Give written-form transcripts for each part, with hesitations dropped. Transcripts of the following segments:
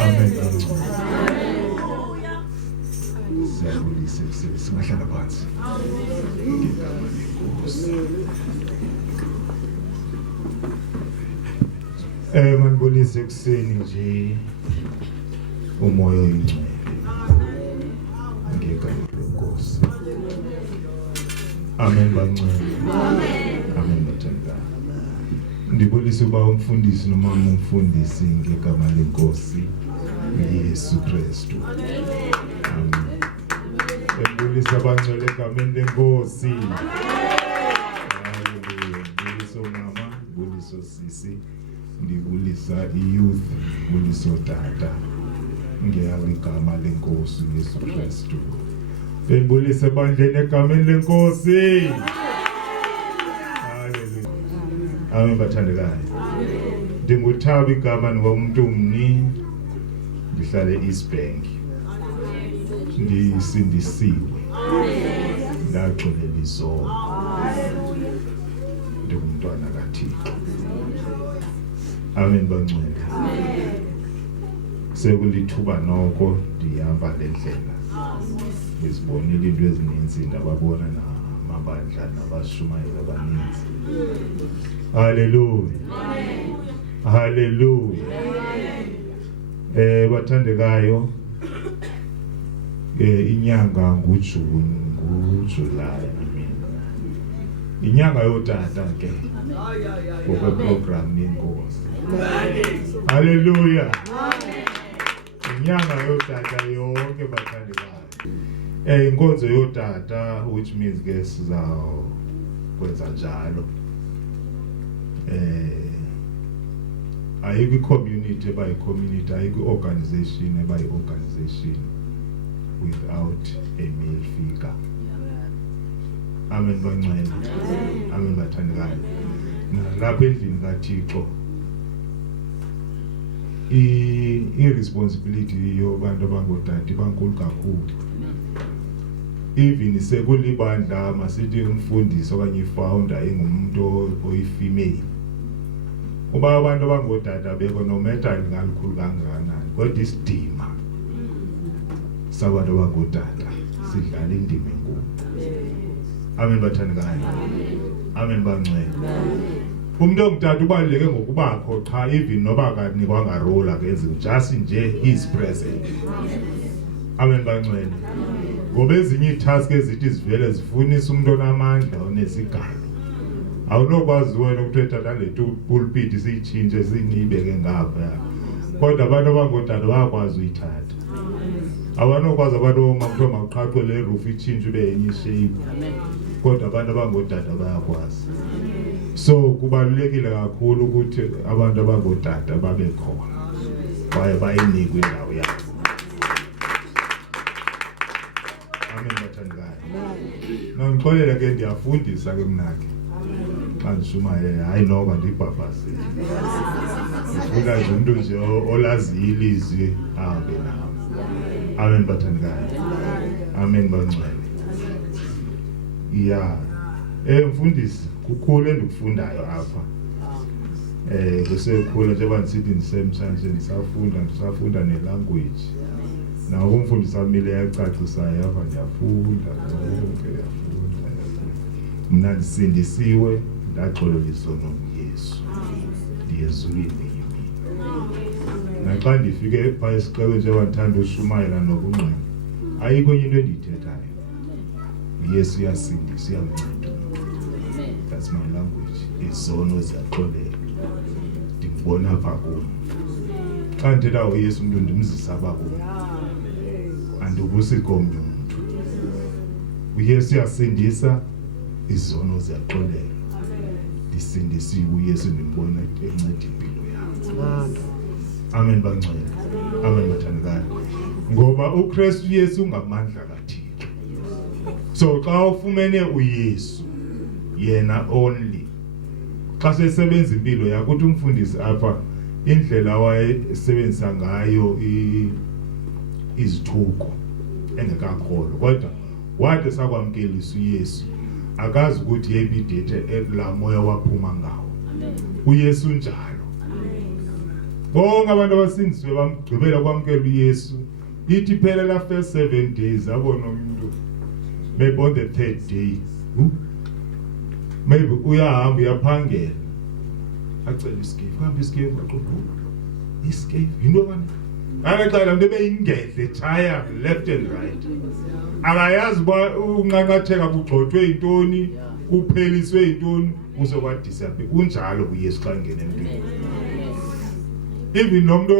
Amen. Siyabulisa singahlala phansi. Ngigama lenkosi. Manibonise kuseni nje umoya oyingcwele. Ngigama lenkosi. Amen bangcwele. Amen bathandana. Ndibulisa uba umfundisi noma umfundisi ngegama lenkosi Yesu Kristu. Amen. Ndibulisa abangcwele egameni lenkosi. Haleluya. Ndibulisa mama, ndibulisa sisi, ndibulisa youth, ndibulisa tata. Ngegama lenkosi Yesu Kristu. Ndibulisa bandleni egameni lenkosi. Amen bathandekayo. Ndinguthabi igama ngomuntu umni ngihlale East Bank. Ndisindisiwe. Ndaxolela izono. Ndingumntwana kaThixo. Amen bangcwele. Sekulithuba noko ndihamba le ndlela. Ngizibonile into ezininzi ndababona namabandla nabashumayeli abaninzi. Hallelujah. Hallelujah. Bathandekayo inyanga nguJuni nguJuly inyanga yotata ke ngokwe program yenkosi. Hallelujah. Inyanga yotata yonke bathandekayo. Inkonzo yotata which means ke sizakwenza njalo. Ayikho community by community, ayikho organization by organization without a male figure. Amen bangcwele. Amen bathandekayo. Lapha endlini kaThixo i-responsibility yobantu abangodade bankulu kakhulu. Even sekulibandla masithi umfundisi okanye ifounder engumuntu oyifemale. Uba abantu abangodada beko no matter ngalikhulu kangakanani kodwa isidima sabantu abangodada sidlala indima enkulu. Amen bathandekayo. Amen bangcwele. Umuntu ongutata ubaluleke ngokubakho cha even noba akanikwa ngarole akenzi just nje his present. Amen bangcwele. Ngoba ezinye itask ezithi zivele zifunisa umuntu onamandla onesigalo. Awunokwazi wena ukuthi tata le pulpit siyichinje sinibeke ngapha. Kodwa abantu abangodada bayakwazi uyithatha. Abanokwazi abantu makuthiwa maqhaqwe le roof ichinje ube enye shape. Kodwa abantu abangodada bayakwazi. So kubalulekile kakhulu ukuthi abantu abangodada babe khona. Kwaye bayinikwe indawo yabo. Amen bathandekayo. Ngixolela ke ndiyafundisa ke mnake. Xa ndishumayela hayi noba ndibhabhazile. Ngifuna nje umuntu nje olazi ilizwi ahambe nami. Amen bathandekayo. Amen bangcwele. Yeah. Mfundisi kukhulu endikufundayo apha. Kusekhulu njengoba ndisithi ndisemhlanje ndisafunda nelanguage. Nawo umfundisi amile yacacisayo apha ndiyafunda konke yafunda. Mina ndisindisiwe ndaxolela izono Yesu. Ndiyezulile yimi. Naxa ndifike epha esixeko njengoba ndithanda ushumayela nokungqina. Ayikho into endiyithethayo. Yesu uyasindisa uyamnceda. That's my language. Izono ziyaxolela. Ndimbona apha kum. Xa ndithetha uYesu umuntu ndimzisa apha kum. Andibusi komnye umuntu. uYesu uyasindisa, izono ziyaxolela. Ndisindisiwe uYesu ndimbona enceda impilo yami. Amen bangcwele. Amen bathandekayo. Ngoba uKristu Yesu ungamandla kaThixo. So xa ufumene uYesu yena only. Xa sesebenza impilo yakho uthi umfundisi apha indlela wayesebenzisa ngayo izithuko engekakholwa kodwa wathi sakwamkelisa uYesu akazi ukuthi yebidethe la moya waphuma ngawo. uYesu njalo. bonke abantu abasindiswe bamgqibela kwamkela uYesu ithi phela la first 7 days abona umuntu maybe on the 3rd day maybe uyahamba uyaphangela acela iskive kuhamba iskive aqoqa iskive into bani akaqala into beyingedle chaya left and right akayazi ba unqanqatheka kugxothwe intoni kupheliswe intoni uzokwadisaphe kunjalo kuYesu xa ngene empilweni even nomuntu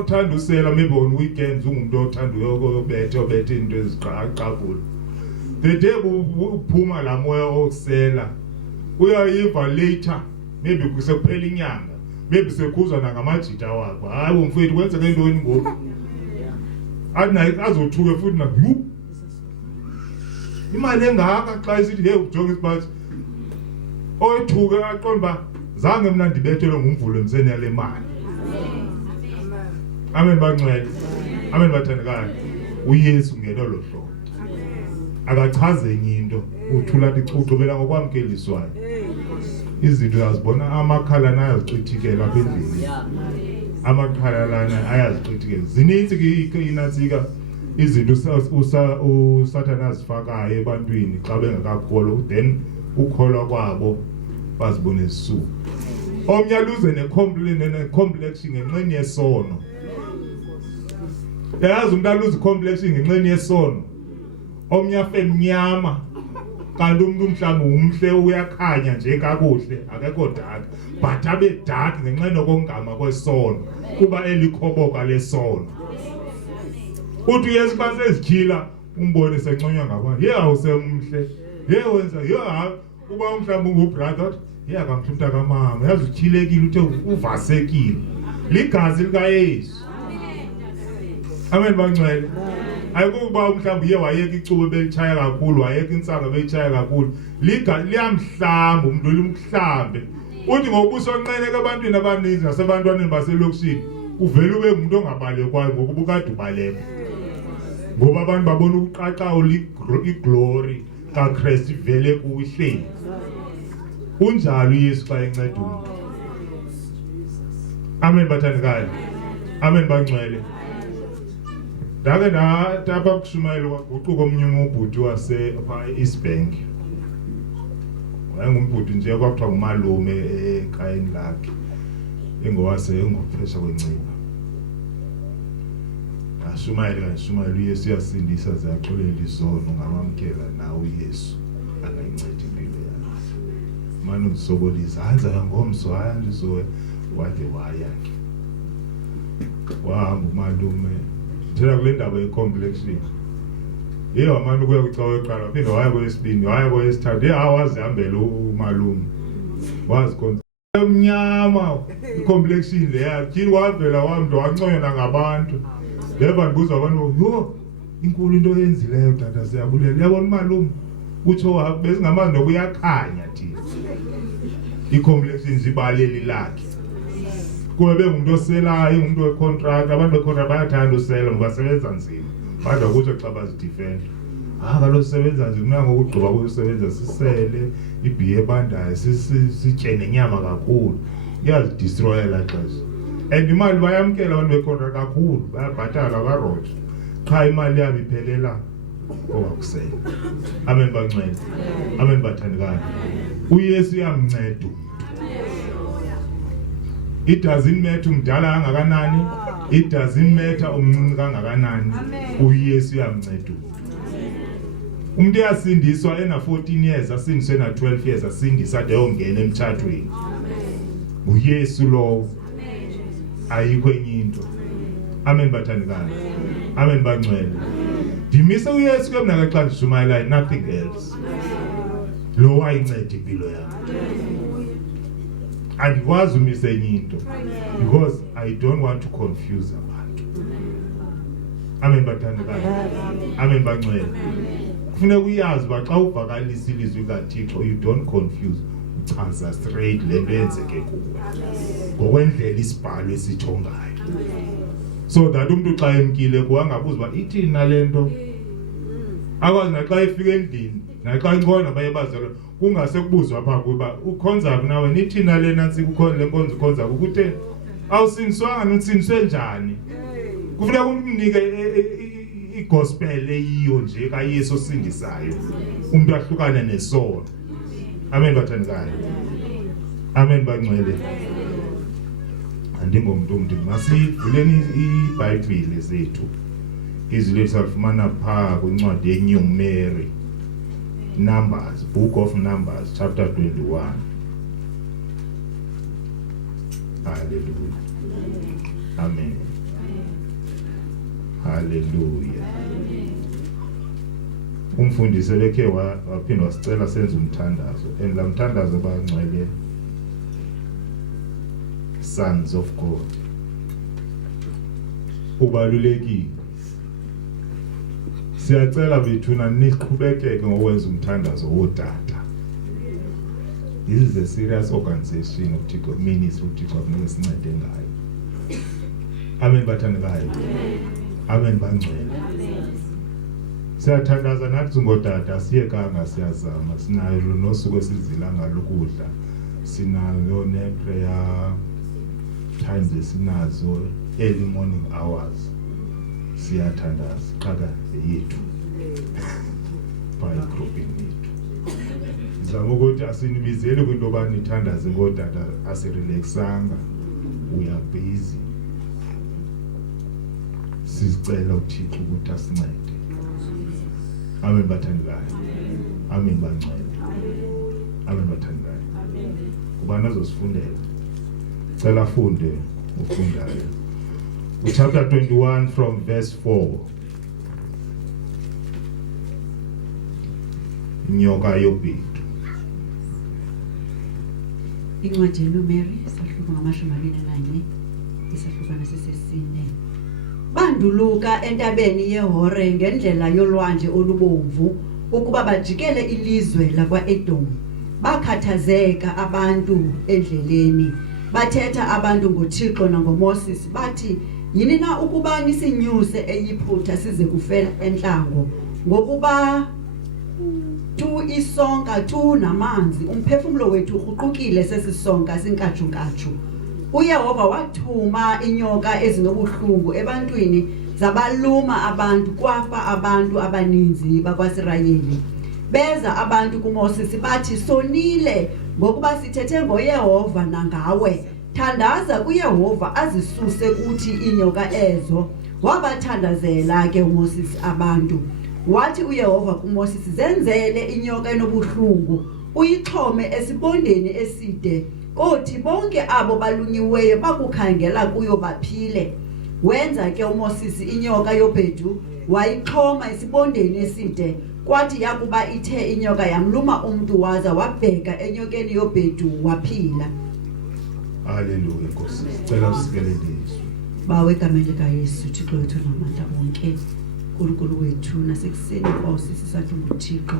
othanda usela maybe on weekends ungumuntu othanda uyobetha into eziqaqabula the day uphuma la moya okusela uyayiva later maybe kusekuphela inyanga maybe sekhuzwa nangamajita wakho hayi umfethu kwenzeke intoni ngoku athi naye azothuke futhi na imali engaka xa isithi hey ujonge isibathi oyithuke aqonda zange mina ndibethelwe ngumvulo emseni yale mali amen bangcwele amen bathandekayo uYesu ngelo hlobo akachaze enye into uthula icugubela ngokwamkeliswayo izinto yazibona amakhala nayazichithikela apha endlini amakhala lana ayazichithikela zininzi ke inatsika izinto uSathane azifakayo ebantwini xa bengakakholwa then ukholwa kwabo bazibone zisuku omnye aluze ne-complex ngenxeni yesono yazi umuntu aluze complex ngenxeni yesono omnye afemnyama kanti umuntu mhlawumbe umhle uyakhanya nje kakuhle akekho dark but abe dark ngenxeni okongama kwesono kuba elikhoboka lesono uthi uYesu basezijila umbone senconywa ngabantu awusemhle wenza uba mhlawumbe ungubrother akamhlupha kamama yazi uchilekile uthe uvasekile ligazi likaYesu amen bangcwele ayikuba mhlawumbe wayeka icubo belichaya kakhulu wayeka insanga belichaya kakhulu liyamhlamba umuntu limhlambe uthi ngobuso onqene ebantwini abaninzi nasebantwaneni baselokishini uvela ube umuntu ongabalekwayo ngokuba ukade ubaleka ngoba abantu babona ukuqaqawo iglory kaKristu ivele kuhleli unjalo uYesu xa enceda umuntu amen bathandekayo amen bangcwele ndake ndaba kushumayela kwaguquka omnye umubhuti wase East Bank wayengumbhuti nje kwakuthiwa ngumalume ekhayeni lakhe engophetha kwencipha ashumayela uYesu uyasindisa ziyaxolela izono ngamamkela nawe uYesu angayinceda impilo yakhe manje uzisokolisa hanza ngomso hayandizo wade waya wahamba umalume thina kule ndaba ye-complexion amanje kuya kucawa eqala phinde waya kwesibini waya kwesithathu awazihambela umalume wazi emnyama i-complexion leya tyini wavela wamntu wanconywa ngabantu ngeva ndibuzwa abantu inkulu into eyenzileyo tata siyabulela uyabona umalume utsho bezingamazi noba uyakhanya thina i-complexion zibaleli lakhe kuba bengumuntu oselayo umuntu wecontract abantu wecontract bayathanda usela ngoba basebenza nzima badla ukuthi xa bazidefend kaloku sisebenza nzima kuya ngokugqiba kusebenza sisele ibhiye ebandayo sitye nenyama kakhulu iyazidestroya la xesha and imali bayamkela abantu wecontract kakhulu bayabhatala baroja qha imali yabo iphelela owakusela amen bangcwele amen bathandekayo uYesu uyamnceda it doesn't matter umdala kangakanani it doesn't matter umncinci kangakanani uYesu uyamnceda umuntu uyasindiswa ena 14 years asindiswe na 12 years asindisa ade ongena emthathweni uYesu lo ayikho enye into amen bathandekayo amen bangcwele dimisa uYesu kemna xa ndishumayela nothing else lo wayinceda impilo yakhe andikwazi umise enye into because I don't want to confuse abantu amen bathandekayo amen bangcwele kufuneka uyazi ba xa uvakalisa ilizwi kaThixo you don't confuse uchaza straight lento yenzeke kuwe ngokwendlela isibhalo esithongayo so that umuntu xa emkile kuangabuza ba ithina lento akwazi naxa efika endlini naxa inqona bayebazela kungase kubuzwa apha kuba ukhonza nawe nithina lena nsi kukhona lenkonzo khonza ukuthe awusiniswanga notsiniswe njani kufuneka umnike igospel eyiyo nje kaYesu osindisayo umuntu ahlukane nesono. Amen bathandikayo. Amen bangcwele. Andingomuntu masivuleni iBhayibhile zethu izwi lethu salifumana pha kwincwadi yeNew Mary, Numbers, Book of Numbers, chapter 21. Hallelujah. Amen. Hallelujah. Umfundisi lekhe waphinda wasicela senze umthandazo, and la mthandazo bangcwele sons of God. Ubalulekile. Siyacela bethuna niqhubekeke ngokwenza umthandazo wodata. This is a serious organization of Thixo ministry uThixo akusincede ngayo. Amen bathandikayo. Amen bangcwele. Siyathandaza nathi ngodata siyekanga siyazama sinayo nosuku esizila ngalokudla. Sinayo ne prayer times esinazo early morning hours. Siyathandaza qaka yethu. By grouping yethu. Zama ukuthi asinibizele kwinto bani ithandaze ngodata asirelaxanga. We are busy. Sizicela uThixo ukuthi asincede. Amen bathandikayo. Amen bangcwele. Amen bathandikayo. Ubani azosifundela. Cela afunde ufundayo. Chapter 21 from verse 4. Nyoka yobhedu. Incwadi yeNumeri sahluko ngamashumi 24 isahlukana sesesine. Banduluka entabeni yeHore ngendlela yolwandle olubomvu ukuba bajikele ilizwe lakwaEdom. Bakhathazeka abantu endleleni. Bathetha abantu ngoThixo nangoMoses bathi yini na ukuba nisinyuse eyiphutha size kufela entlango ngokuba tu isonka tu namanzi umphefumulo wethu uqhukile sesisonka sinkatshunkatshu. uYehova wathuma inyoka ezinobuhlungu ebantwini zabaluma abantu kwafa abantu abaninzi bakwaSirayeli. Beza abantu kuMoses bathi sonile ngokuba sithethe ngoYehova nangawe. Thandaza kuYehova azisuse kuthi inyoka ezo. Wabathandazela ke uMoses abantu. Wathi uYehova kuMoses zenzele inyoka enobuhlungu uyixhome esibondeni eside. Kothi bonke abo balunyiweyo bakukhangela kuyo baphile. Wenza ke uMoses inyoka yobhedu wayixhoma esibondeni eside. Kwathi yakuba ithe inyoka yamluma umuntu waza wabheka enyokeni yobhedu waphila. Hallelujah Nkosi. Cela usikelelizwe. Bawe egameni likaYesu Thixo wethu namandla wonke. uNkulunkulu wethu nasekuseni Nkosi sisathi uThixo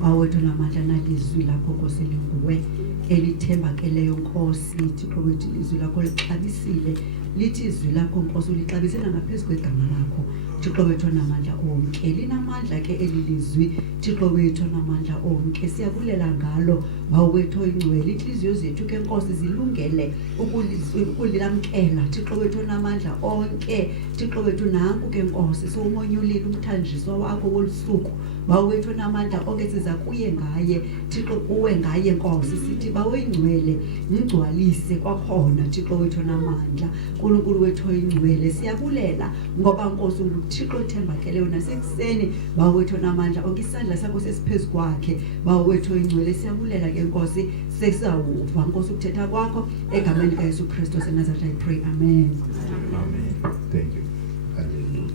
bawethu namandla nalizwi lakho Nkosi linguwe elithembakeleyo Nkosi Thixo wethu izwi lakho lixabisile lithi izwi lakho Nkosi ulixabisela ngaphezulu kwegama lakho Thixo wethu namandla onke linamandla ke elilizwi Thixo wethu namandla onke siyakulela ngalo bawethu oyingcwele inhliziyo zethu ke Nkosi zilungele ukulilamkela Thixo wethu namandla onke Thixo wethu nanku ke Nkosi sowumonyulile umthanjiso wakho wolusuku bawethu namandla onke siza kuye ngaye Thixo kuwe ngaye Nkosi sithi bawengcwele ngigcwalise kwakhona Thixo wethu namandla uNkulunkulu wethu oyingcwele siyakulela ngoba Nkosi uThixo thembakeleyo nasekuseni bawethu namandla onke isandla sakho sesiphezulu kwakhe bawethu oyingcwele siyakulela ke Nkosi sesizawuva Nkosi ukuthetha kwakho egameni likaYesu Kristu seNazaretha I pray amen. Amen. Thank you. Hallelujah.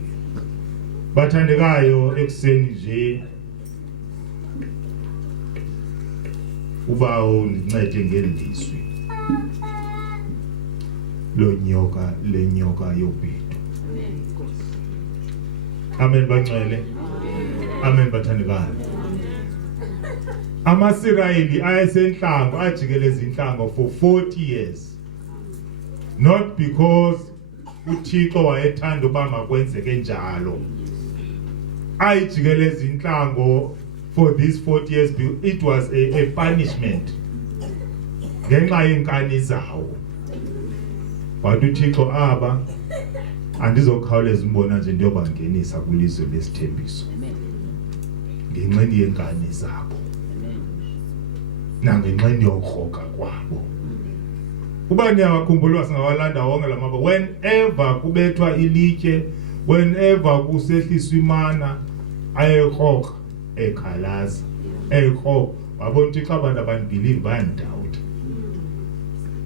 Bathandekayo ekuseni nje uba unincede ngelizwi lenyoka yobhedu. Amen bangcwele. Amen bathandekayo. AmaSirayeli ayesenhlango ajikeleza inhlango for 40 years. Not because uThixo wayethanda uba makwenzeke njalo. Ayijikeleza inhlango for these 40 years. It was a punishment. Ngenxa yenkani zawo. wathi uThixo aba andizokhawuleza umbona nje ndiyobangenisa kwilizwe lesithembiso ngenxeni yenkani zabo nangenxeni yokroka kwabo. Uba niyawakhumbula singawalanda wonke lamava, whenever kubethwa ilitye, whenever kusehliswa imana, ayekroka ekhalaza ekroka. Wabona uThixo abantu abanibhilivi bayandawuta,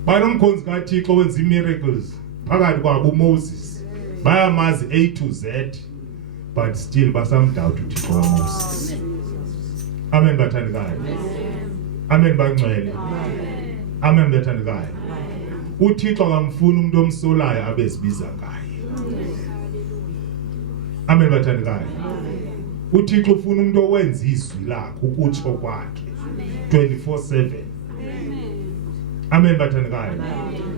banomkhonzi kaThixo wenza miracles phakathi kwabo uMoses, bayamazi A to Z, but still basamdawuta uThixo kaMoses. Amen bathandikayo, amen bangcwele, amen bathandikayo. uThixo akamfuni umuntu omsolayo abezibiza ngaye. Amen bathandikayo. uThixo ufuna umuntu owenza izwi lakhe ukutsho kwakhe 24/7. Amen bathandikayo,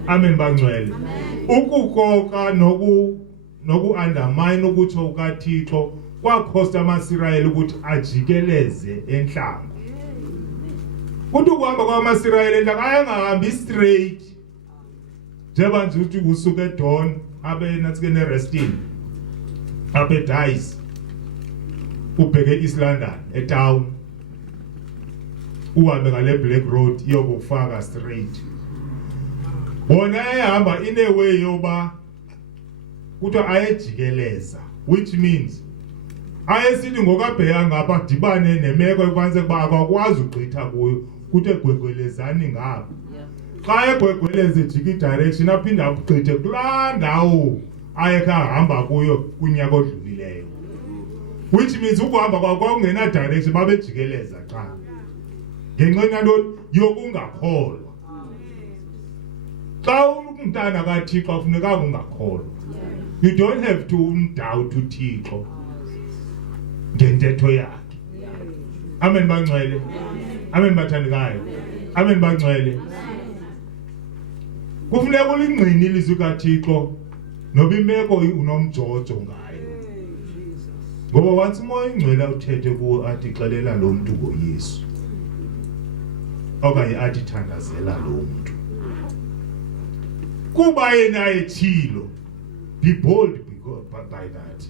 amen bangcwele. Ukukoka noku-undermine ukutsho kukaThixo kwakhosta amaSirayeli ukuthi ajikeleze enhlanga. Kuthi ukuhamba kwamaSirayeli enhlanga ayengahambi straight njengoba nje uthi usuke eDon abe nathi ke neRestin abe eDice ubheke eEast London etown uhambe ngale Black Road iyokufaka straight. Bona ehamba in a way yoba kuthiwa ayejikeleza, which means ayesithi ngokabheka ngapha dibane nemeko ekwanise kuba akakwazi ugqitha kuyo kuthi egwegwelezani ngapha. Xa egwegweleze ejika direction aphinda agqithe kulaa ndawo ayekhe ahamba kuyo kunyaka odlulileyo, which means ukuhamba kwakungena direction babejikeleza xa ngenxa yantoni yokungakholwa. Xa umntana kaThixo kufuneka ungakholwa. You don't have to doubt uThixo ngentetho yakhe. Amen bangcwele, amen bathandikayo, amen bangcwele. Kufuneka ulingqini ilizwi kaThixo noba imeko unomjojo ngayo. Ngoba wathi umoya ingcwele uthethe kuwo athi xelela lo muntu ngoYesu, okanye athi thandazela lo muntu. Kuba yena ethilo, be bold by that.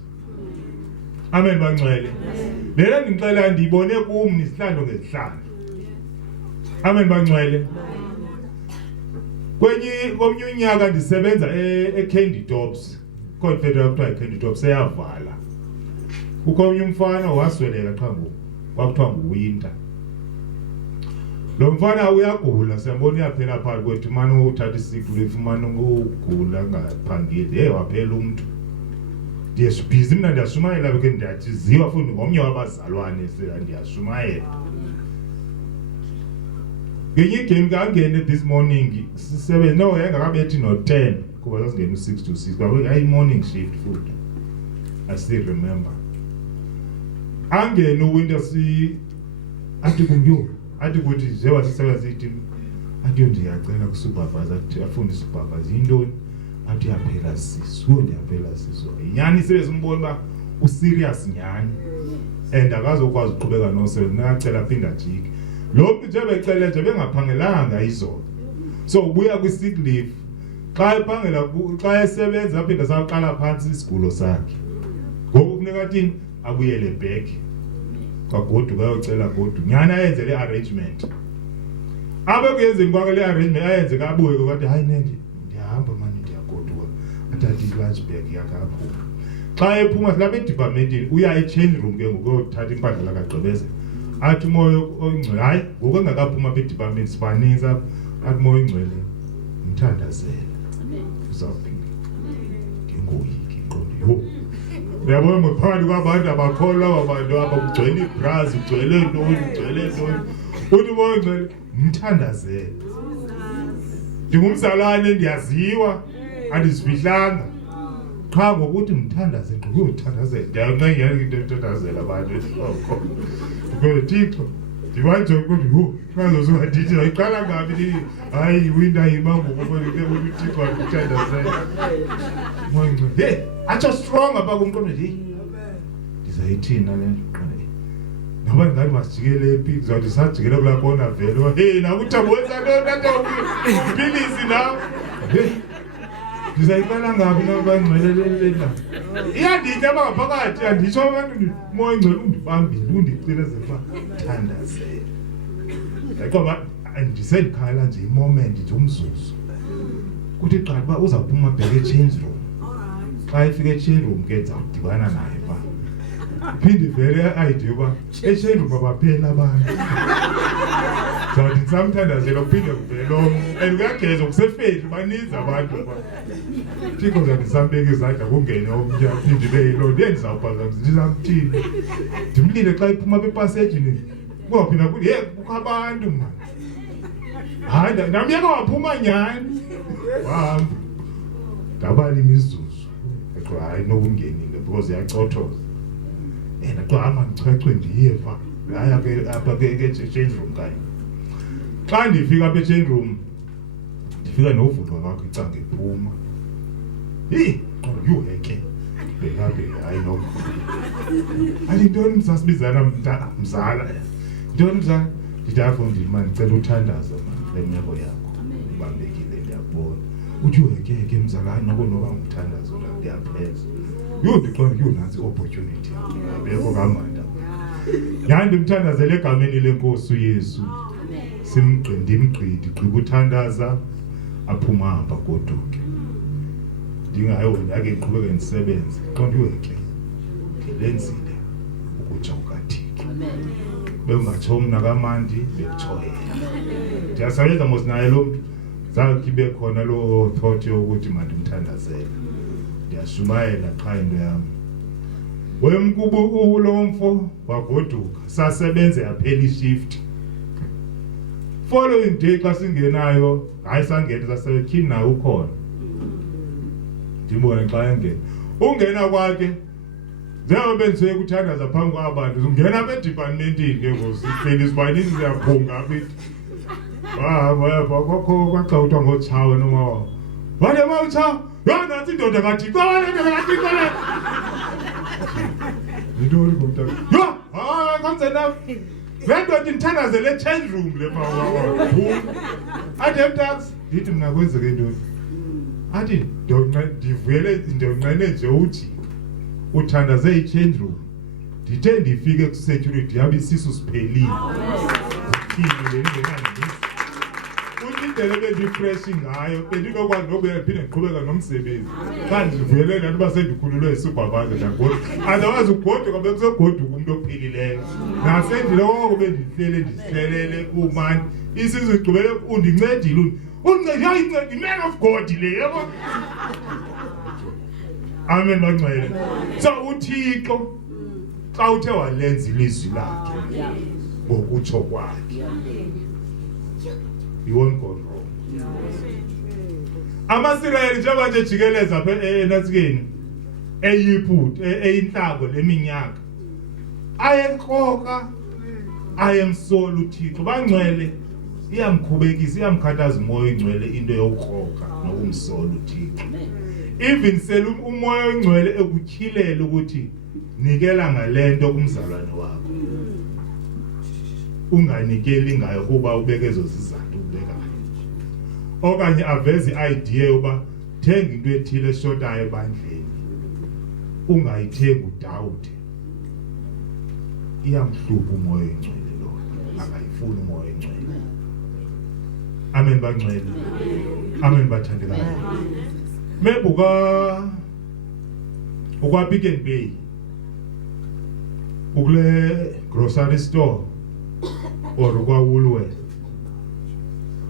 Amen bangcwele. Lena ngicela ndibone kum nisihlalo ngesihlalo. Amen bangcwele. Komnye unyaka ndisebenza eCandy Tops, Confederate kuthiwa iCandy Tops eyavala. Ukomnye umfana wasweleka qha kwakuthiwa nguWinter. Lo mfana uyagula, siyambona uyaphela phakathi kwethu, manje uthatha isiku lefumana ukugula ngaphangile. Waphela umuntu. Ndiyesibhizi mina ndiyashumayela beke ndiyaziwa futhi ngomnye wabazalwane ndiyashumayela. Ngenye game kangene this morning sisebenza no engakabethi no10 kuba sasingena u6 to 6 kwabe ayi morning shift futhi. I still remember. Angene uWinter athi kumyo athi kuthi njengoba sisebenza ithi athi ndiyacela kusupervisor athi afunde supervisor intoni athi yaphela sisu ndiyaphela sisu yani sibezimbona ba userious nyani and akazokwazi ukuqhubeka nosebenza ngacela phinda jike. Lo muntu nje becela nje bengaphangelanga izolo, so ubuya kwi-sick leave. Xa ephangela xa esebenza aphinda saqala phansi isigulo sakhe, ngoku kufuneka athini abuyele back kwagodu bayocela godu nyana ayenze le arrangement. Abe kuyenzeni kwake le arrangement ayenze kabuye kwathi hayi nende ndiyahamba manje ndiyagoduka athatha i-lunch bag yakhe aphuma. Xa ephuma silapha edepartmentini uya e-change room ke ngoku uyothatha impahla lakagqibeze athi umoya oyingcwele hayi ngoku engakaphuma apha edepartment sibaninzi apha athi umoya oyingcwele mthandazela uzawuphila ngengoyiki iqondo yo. Uyabona ngophakathi kwabantu abakholwa abantu apha kugcwele ibras ugcwele ntoni uthi umoya oyingcwele mthandazela. Ndingumzalwane ndiyaziwa andizifihlanga qha ngokuthi mthandaze ngokuthandazela ndiyanqengela into ethandazela abantu ehloko. Thixo ndibanjwe ukuthi hu ngazozungathithi ayiqala ngapi hayi Winter yimango ngokuboleke uThixo akuthandazela manje hey atsho strong apha kumqondo nje ndizayithina le nto noba ngathi masijikele ephi zothi sajikele kula kona vele hey nakuthabonisa lo nto uphilisi nawe Ndizayiqala ngapi nabangcwelelele na? Iyanditya ngaphakathi anditsho abantu moya ngcwele undibambile undicinezele uba thandazela. Ngoba andisendikhala nje imoment nje umzuzu. Kuthi qala uba uzawuphuma bheke change room. Xa efika change room ke ndizawudibana naye pha. Phinde vele idea uba change room abaphela abantu. Zawuthi samthandazela kuphinde kuvele and kuyageza kusefeli baninzi abantu pha. Thixo zandisambeka izandla kungene omnye aphinde ibe yiloo nto endizawuphazamisa ndizamthini. Ndimlile xa iphuma apha epasejini kuzawuphinda kukho abantu mani. Hayi ndamyeka waphuma nyhani wahamba ndabala imizuzu eqo hayi nokungenile because yacothoza naqhama ndichwechwe ndiye pha haya ke apha ke change room kanye xa ndifika apha change room ndifika novulo wakho icanga ephuma yuheke bekabe hayi no ali ntoni msasibizana mzala ntoni mzala ndidafo ndimani ndicela uthandaza le meko yakho ubambekile ndiyakubona uthi uhekeke mzalana noba ngumthandazo la ndiyapheza ndiqonda nantsi opportunity abekho kamanda ndimthandazele egameni lenkosi uYesu ndimgqidi gqiba uthandaza aphuma hamba goduke ndingayo ndake ngiqhubeke ndisebenze qonda uheke lenzile ukujonga Thixo bengatsho mna kamandi bekutshoyela ndiyasebenza mos naye lo muntu zakibe khona lo thought yokuthi mandimthandazele ndiyashumayela qha into yami wemkubu lo mfo wagoduka sasebenze yaphela ishift following day xa singenayo hayi sangena sasekhini naye ukhona ndibone xa engena ungena kwakhe njengoba benziwe kuthandaza phambi kwabantu ungena apha edepartmentini ke ngosihleli sibaninzi siyaphunga apha kwakho kwacawutwa ngotshawe noma wawo wale mawutshawe nansi indoda kaThixo kaThixo le yintoni ngomntu comes enough le ndoda indithandazele change room le athi emtaxi ndithi mna kwenzeke intoni athi ndivuyele ndonqene nje uthi uthandaze i-change room ndithe ndifike ku-security yabe isisu siphelile uthini indlela ebendifresh ngayo bendinokwazi nokubuya phinde ndiqhubeka nomsebenzi xa ndivuyele nto uba sendikhululwe yisupervisor ndagoduka otherwise ugoduka bekusegoduka umntu ophilileyo nasendile koko bendihlele ndihlelele kumani isizwe igqibele undincedile undincedile man of God le yabo amen bangcwele so uThixo xa uthe walenza ilizwi lakhe ngokutsho kwakhe you won't go wrong. Amasirayeli njengoba nje jikeleza apha eNatsikeni eyiphut eyinhlako leminyaka ayenkoka ayemsola uThixo bangcwele iyamkhubekisa iyamkhathaza umoya ongcwele into yokukhoka nokumsola uThixo even sel umoya ongcwele ekuthilela ukuthi nikela ngalento kumzalwane wakho unganikeli ngayo kuba ubekezo zizathu ubeka okanye aveze idea yoba thenga into ethile eshotayo ebandleni ungayithengi udawute iyamhlupha umoya ongcwele lo akayifuni umoya ongcwele amen bangcwele amen bathandekayo mebuka ukwa Pick n Pay ukule grocery store or kwa Woolworth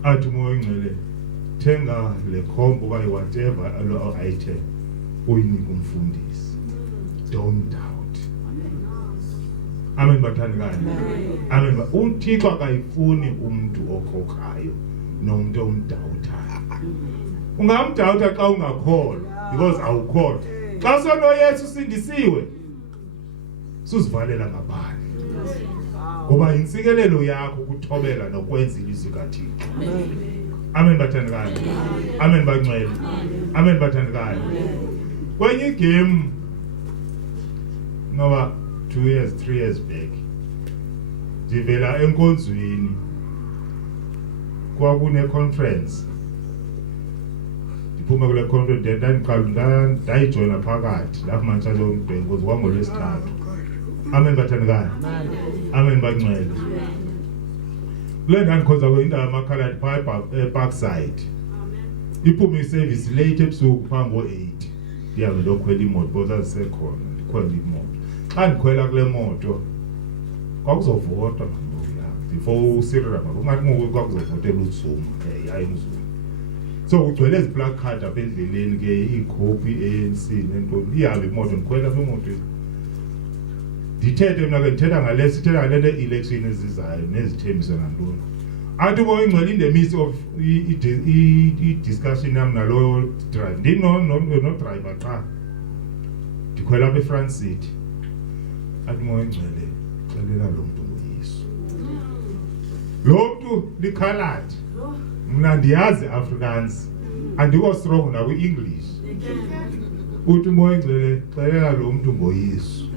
athi umoya ongcwele thenga le combo okanye whatever lo item uyinika umfundisi don't doubt amen bathandekayo amen uThixo akayifuni umuntu okhokhayo nomuntu omdawutayo ungamdawuta xa ungakholwa because awukholwa xa sono Yesu sindisiwe suzivalela ngaphandle ngoba insikelelo yakho ukuthobela nokwenza ilizwi kaThixo amen bathandekayo amen bangcwele amen bathandekayo kwenye igame noba 2 years 3 years back ndivela enkonzweni kwakune conference ndiphuma kule conference ndayijoyina phakathi lapho manje umbhenkozi wangolwesithathu. Amen bathandekayo. Amen bangcwele. Kule ndandikhoza kwindawo yamakhaladi phaya eParkside. Iphume iservice late ebusuku phambi ko-8. Ndihambe ndokhwela imoto because azisekhona ndikhwela imoto. Xa ndikhwela kule moto kwakuzovotwa before usiraba ungathi ngoku kwakuzovotela uZuma hayi uZuma. So ugcwele ezi placard apha endleleni ke ikhophi ANC nento ihambe imoto ndikhwela kwemoto. Ndithethe mina ke ndithetha ngale election ezizayo nezithembiso nantoni. Athi ngoyingcwele in the midst of i-discussion yami nalo driver no driver cha ndikhwela apha eFront City. Athi ngoyingcwele xelela lo muntu ngoYesu. Lo muntu likhaladi mina ndiyazi Afrikaans andiko strong na kwi-English. Uthi ngoyingcwele xelela lo muntu ngoYesu.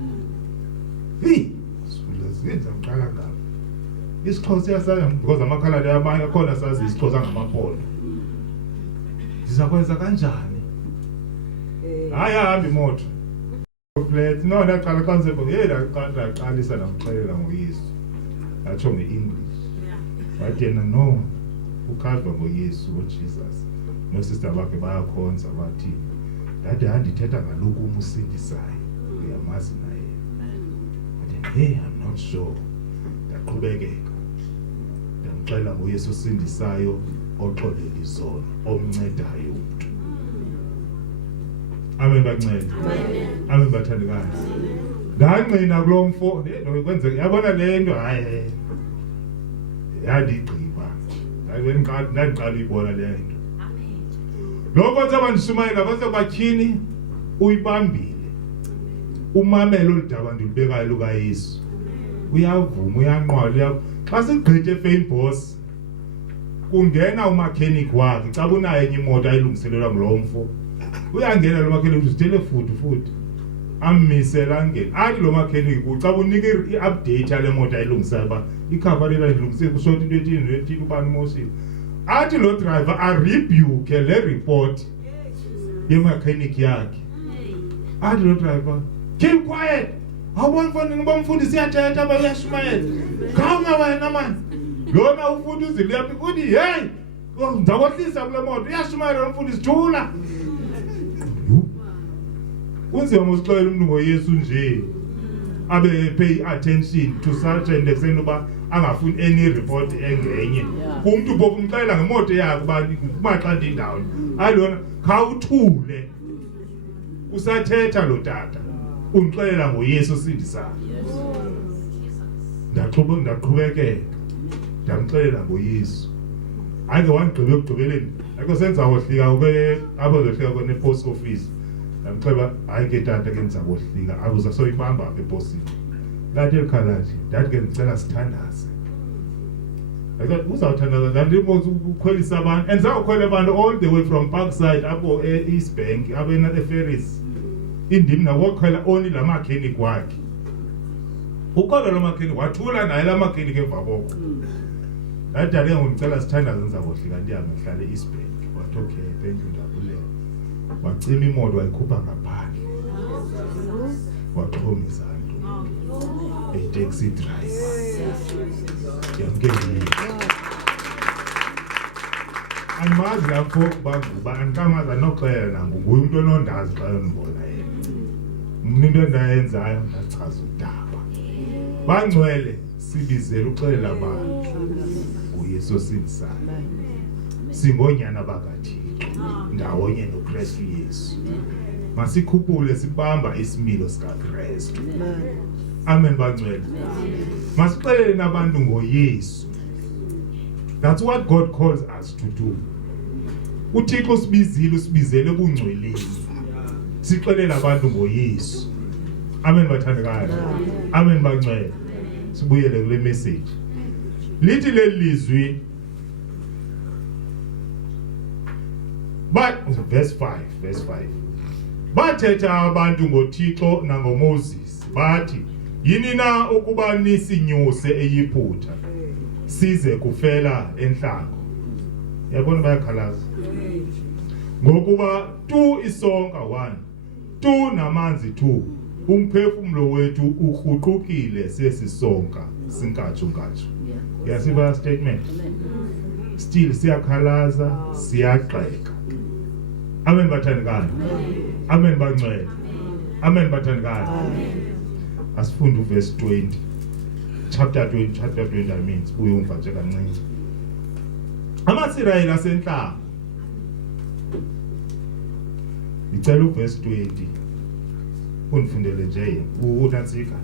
Siyenza uqala ngapha. Isixhosa yasazi because amakhaladi amanye akhona sazi isixhosa ngamaphondo. Sizakwenza kanjani? Hayi hamba imoto. Plate no ndaqala concept ndaqalisa namxelela ngoYesu. Atsho nge-English. Wathi yena no ukhalwa ngoYesu uJesus. No sister bakhe bayakhonza bathi dade handithetha ngaloku umusindisayo. Uyamazi naye. Hey, I'm not sure. Ndaqhubekeka. Ndamxela ngoYesu osindisayo oxolela izono, omncedayo umuntu. Amen bancede. Amen bathandekayo. Ndanqina kulo mfo, kwenzeka yabona le nto hayi. Yandigqiba. Ndandiqala ibona le nto. Amen. Lokho sabandishumayela base batyhini uyibambile. Umamelo oludaba ndilibekayo lukaYesu uyavuma uyanqwala xa sigqithe eFeinboss kungena umechanic wakhe xa kunayo enye imoto ayilungiselelwa ngulo mfo uyangena lo mechanic uzithele futhi ammisela ngene athi lo mechanic uxa unika i-update yale moto ayilungisayo ba icover lela ilungisile kushota into ethini ubani moshile athi lo driver arebuke le report ye-mechanic yakhe athi lo driver keep quiet. Awubona mfana ngibamfundi siyathetha bayashumayela. Khawunga wena man. Lona ufundi uzile yaphi uthi hey ngizakwehlisa kule moto uyashumayela umfundi sithula. Unzima usixolela umuntu ngoYesu nje. Abe pay attention to such and extent uba angafuni any report engenye. Umuntu bobu umxelela ngemoto yakhe uba kumaxa ndindawo. Ayilona khawuthule. Usathetha lo tata. Ungixelela ngoYesu osindisayo. Ndaqhubekeka. Ndamxelela ngoYesu. Ake wangigqibe ekugqibeleni. Ake senza kohlika ke abazohlika kone post office. Ndamxeba hayi ke tata ke niza kohlika abuza soyibamba apha eposini. Lathi ekhalaji ndathi ke ngicela sithandaze. Ake uzawuthandaza kanti ukhwelisa abantu and zawukhwela abantu all the way from Parkside apho eEast Bank abena eFerris. Indimi nawokhwela only la mechanic wakhe. Ukhona lo mechanic wathula naye la mechanic emva koko. Ndathi ake ngicela sithandaze niza kohlika ndihambe ngihlale eEast Bank. Wathi okay thank you ndabulela. Wacima imoto wayikhupha ngaphandle. Waxhoma izandla. A taxi driver. Yamkeli. Andimazi lapho bavuba andikamazi noxela nangu nguye umuntu onondazi xa yonibona yena. Mina into endayenzayo ndachaza udaba. Bangcwele sibizela uxelela abantu. uYesu osindisayo. Singonyana bakaThixo. Ndawonye noKristu Yesu. Masikhuphule sibamba isimilo sikaKristu. Amen bangcwele. Masixelele nabantu ngoYesu. That's what God calls us to do. uThixo usibizele ebungcweleni. Sixelele abantu ngoYesu. Amen bathandekayo. Amen bangcwele. Sibuyele kule message. Lithi lelizwi but verse 5. Bathetha abantu ngoThixo nangoMoses bathi yini na ukuba nisinyuse eyiphutha size kufela enhlako. Yabona bayakhalaza. ngokuba 2 isonka 1 2 namanzi 2 umphefumulo wethu ukhuqukile sesisonka sinkatshu nkatshu. Yasiba statement. Still siyakhalaza siyagxeka. Amen bathandikayo. Amen bangcwele. Amen bathandikayo. Asifunde uverse 20. Chapter 20 I mean uyumva nje kancinci. AmaIsrayeli asenhlanga. Icela uverse 20. Undifundele nje uNatsika.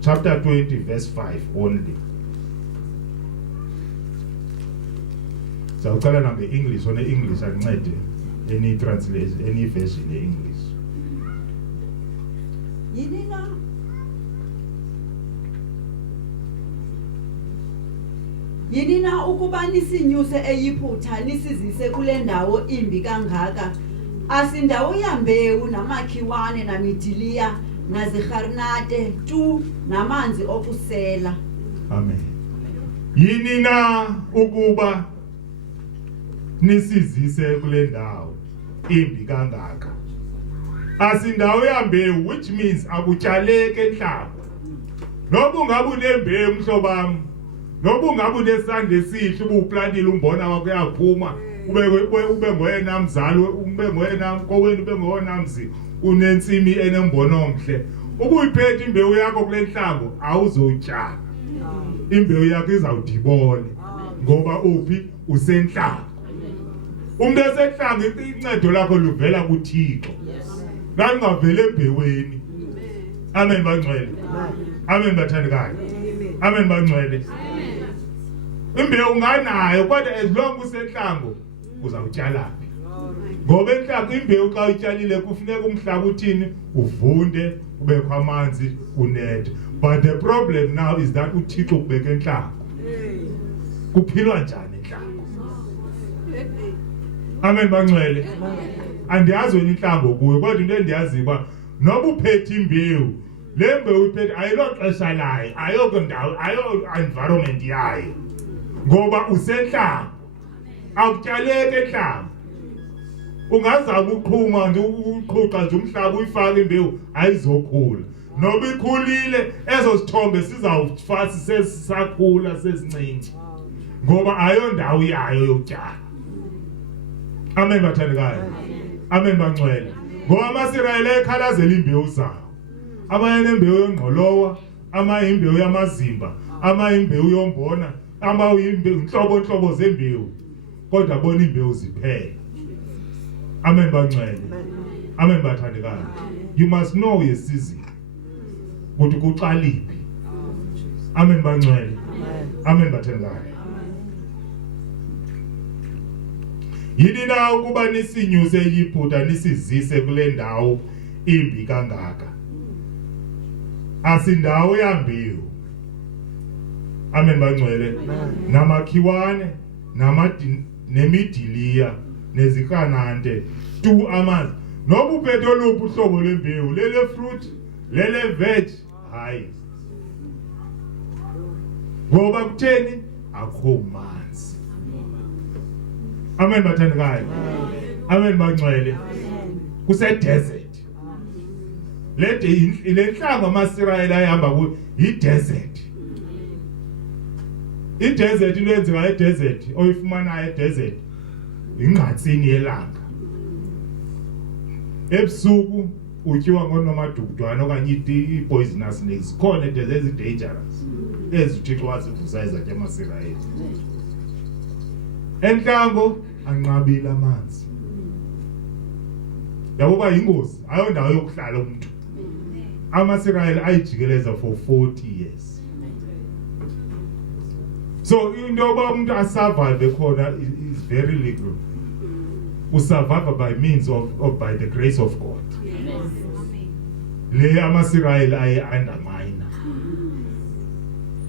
Chapter 20 verse 5 only. Sawucala na ngeEnglish one English ancede any translation any version eEnglish. Yini na ukuba nisinyuse eyiphutha nisizise kule ndawo imbi kangaka asindawo yambewu namakhiwane namidiliya naziharnate tu namanzi okusela. Amen. Yini na ukuba nisizise kule ndawo imbi kangaka asindawo yambewu, which means akutyaleke enhlaba. Noba ungabe unembewu mhlobam, noba ungabe unesandla esihle ubuplantile umbona wakho uyaphuma ube ngoyena mzali ube ngoyena kowenu ube ngoyena mzi unensimi enembono omhle, ubuyiphethe imbewu yakho kule nhlango awuzotyala. Imbewu yakho izawudibole ngoba uphi usenhlanga. Umuntu esenhlanga incedo lakho luvela kuThixo. Nangavele embheweni. Amen bangcwele. Amen bathandikayo. Amen bangcwele. Imbewu unganayo kodwa as long usenhlango uzawutyala phi? Ngoba enhlango imbewu xa utyalile kufuneka umhlaba uthini uvunde kubekho amanzi unethe. But the problem now is that uThixo kubeka enhlango. Kuphilwa njani enhlango? Amen bangcwele. Andiyazi wena inhlango kuwe kodwa into endiyazi ba noba uphethe imbewu le mbewu uphethe ayiloxesha layo ayoko ndawo ayo environment yayo ngoba usenhlanga akutyaleke enhlanga. Ungazama uqhuma nje uqhuqa nje umhlaba uyifaka imbewu ayizokhula. Noba ikhulile ezo sithombe sizawufasi sesisakhula sesincinci ngoba ayo ndawo yayo yokutyala. Amen bathandikayo. Amen bangcwele. Ngoba amaIsrayeli ekhalazela imbewu zawo. Amanye nembewu yongqolowa, amanye imbewu yamazimba, amanye imbewu yombona, amanye imbewu inhlobo zembewu. Kodwa bona imbewu ziphela. Amen bangcwele. Amen bathandikayo. You must know your season. Ukuthi kuqaliphi. Amen bangcwele. Amen bathandikayo. Yini na ukuba nisinyuse iyiphutha nisizise kule ndawo imbi kangaka asindawo yambewu. Amen bangcwele. Namakhiwane nemidiliya nezikanante tu amanzi. Noba uphethe oluphi uhlobo lwembewu, lele fruit lele veg hayi ngoba kutheni akho manzi. Amen bathandikayo. Amen bangcwele. Kuse desert. Le nhlanga amaIsrayeli ayihamba ku i-desert. I-desert lenziwa e-desert oyifumana e-desert ingqatsini yelanga. Ebusuku utyiwa ngonomadukudwana okanye i-poisonous snakes. Khona e-desert ezi-dangerous. Ezi uThixo wazivusa izatya amaIsrayeli. Enhlango anqabile amanzi. Yabo ba ingozi ayondawo yokuhlala umuntu. AmaIsrayeli ayijikeleza for 40 years. So into yoba umuntu asurvive khona is very legal. Usurvive by means of by the grace of God. Le AmaIsrayeli undermine.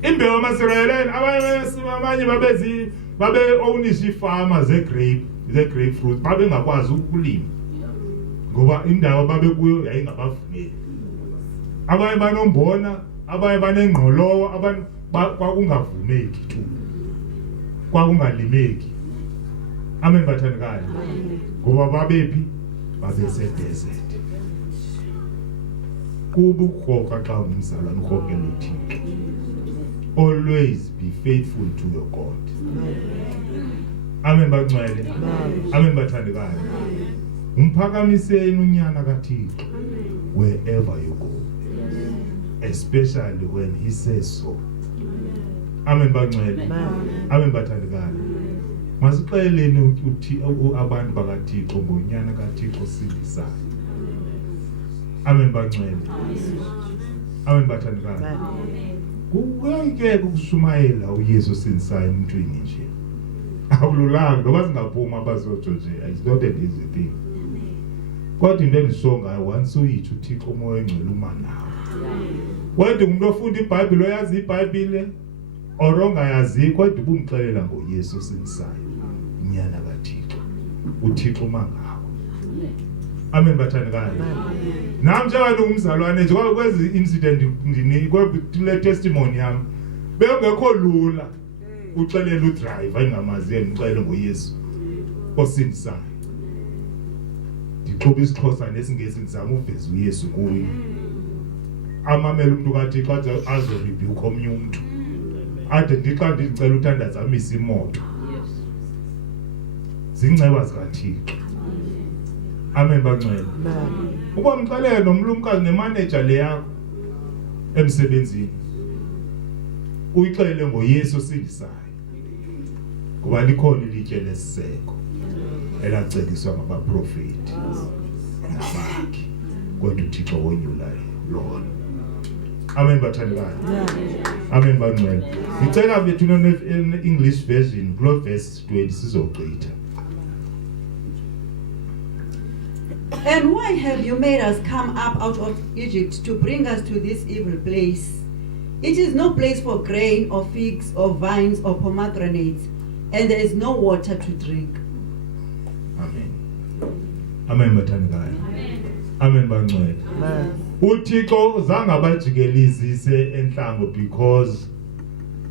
Imbewu amaIsrayeli abanye babe ownisha ifama ze-grapefruit babe ngakwazi ukulima ngoba indawo babe kuyo yayingabavumeli. Abanye banombona, abanye banengqolowa, abanye kwakungavumeki tu, kwakungalimeki. Amen bathandekayo. Ngoba babephi? Babese-desert. Kuba ukukhoka xa ungumzalwane ukhokela uThixo. Always be faithful to your God. Amen bangcwele. Amen bathandekayo. Umphakamiseni unyana kaThixo wherever you go. Especially when he says so. Amen bangcwele. Amen bathandekayo. Masixeleni ukuthi abantu bakaThixo ngonyana kaThixo sindisayo. Amen bangcwele. Amen bathandekayo. Kuyayike ukushumayela uYesu sindisayo emntwini nje. Akululanga ngoba singaphuma abazotsho nje. It's not an easy thing. Kodwa into endisonga once uyithu uThixo umoya engcwele uma nawe. Wena umuntu ofunda iBhayibheli oyazi iBhayibheli oronga yazi kodwa ubumxelela ngoYesu sindisayo. Nyana kaThixo. uThixo uma ngawo. Amen bathandekayo. Nami njengabe ngumzalwane nje kwezi incident kule testimony yami bekungekho lula uxelela udriver engamazi engicela ngoYesu osindisayo. Ndiqoba isiXhosa nesingesi ngizama uveza uYesu kuye. Amamela umuntu kaThixo athi azo rebuke omnye umuntu. Ade ndixa ndicela uthandazamisa imoto. Zingceba zikaThixo. Amen bangcwele. Uba mxelele nomlumkazi nemanager le yakho emsebenzini. Uyixelele ngoYesu sindisayo. Kuba likhona ilitye lesiseko elacekiswa ngabaprofeti nabakhi kodwa uThixo wonyulayo lona. Amen bathandekayo. Amen bangcwele. Ngicela bethu ne English version kulo verse 20 sizogqitha. And why have you made us come up out of Egypt to bring us to this evil place? It is no place for grain or figs or vines or pomegranates, and there is no water to drink. Amen. Amen bathandekayo. Amen bangcwele. uThixo zange abajikelezise enhlango because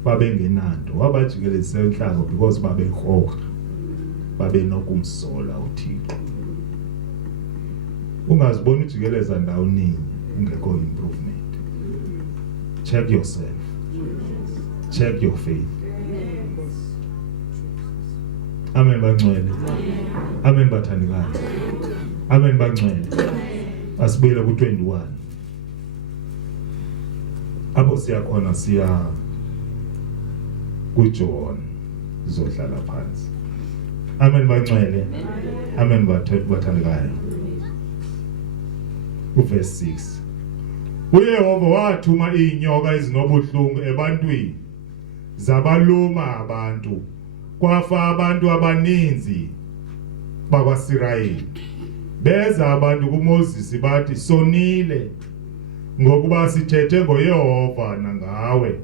babengenanto. Wabajikelezise enhlango because babehoka. Babenokumsola uThixo. Ungazibona ujikeleza ndawoni ungekho improvement. Check yourself. Check your faith. Amen bangcwele. Amen bathandekayo. Amen bangcwele. Asibuyele ku21. Apho siyakhona siya kuJohn sizohlala phansi. Amen bangcwele. Amen bathandekayo. Verse 6. uYehova wathuma inyoka ezinobuhlungu ebantwini zabaluma abantu kwafa abantu abaninzi bakwaSirayeli. Beza abantu kuMoses bathi sonile ngokuba sithethe ngoYehova nangawe.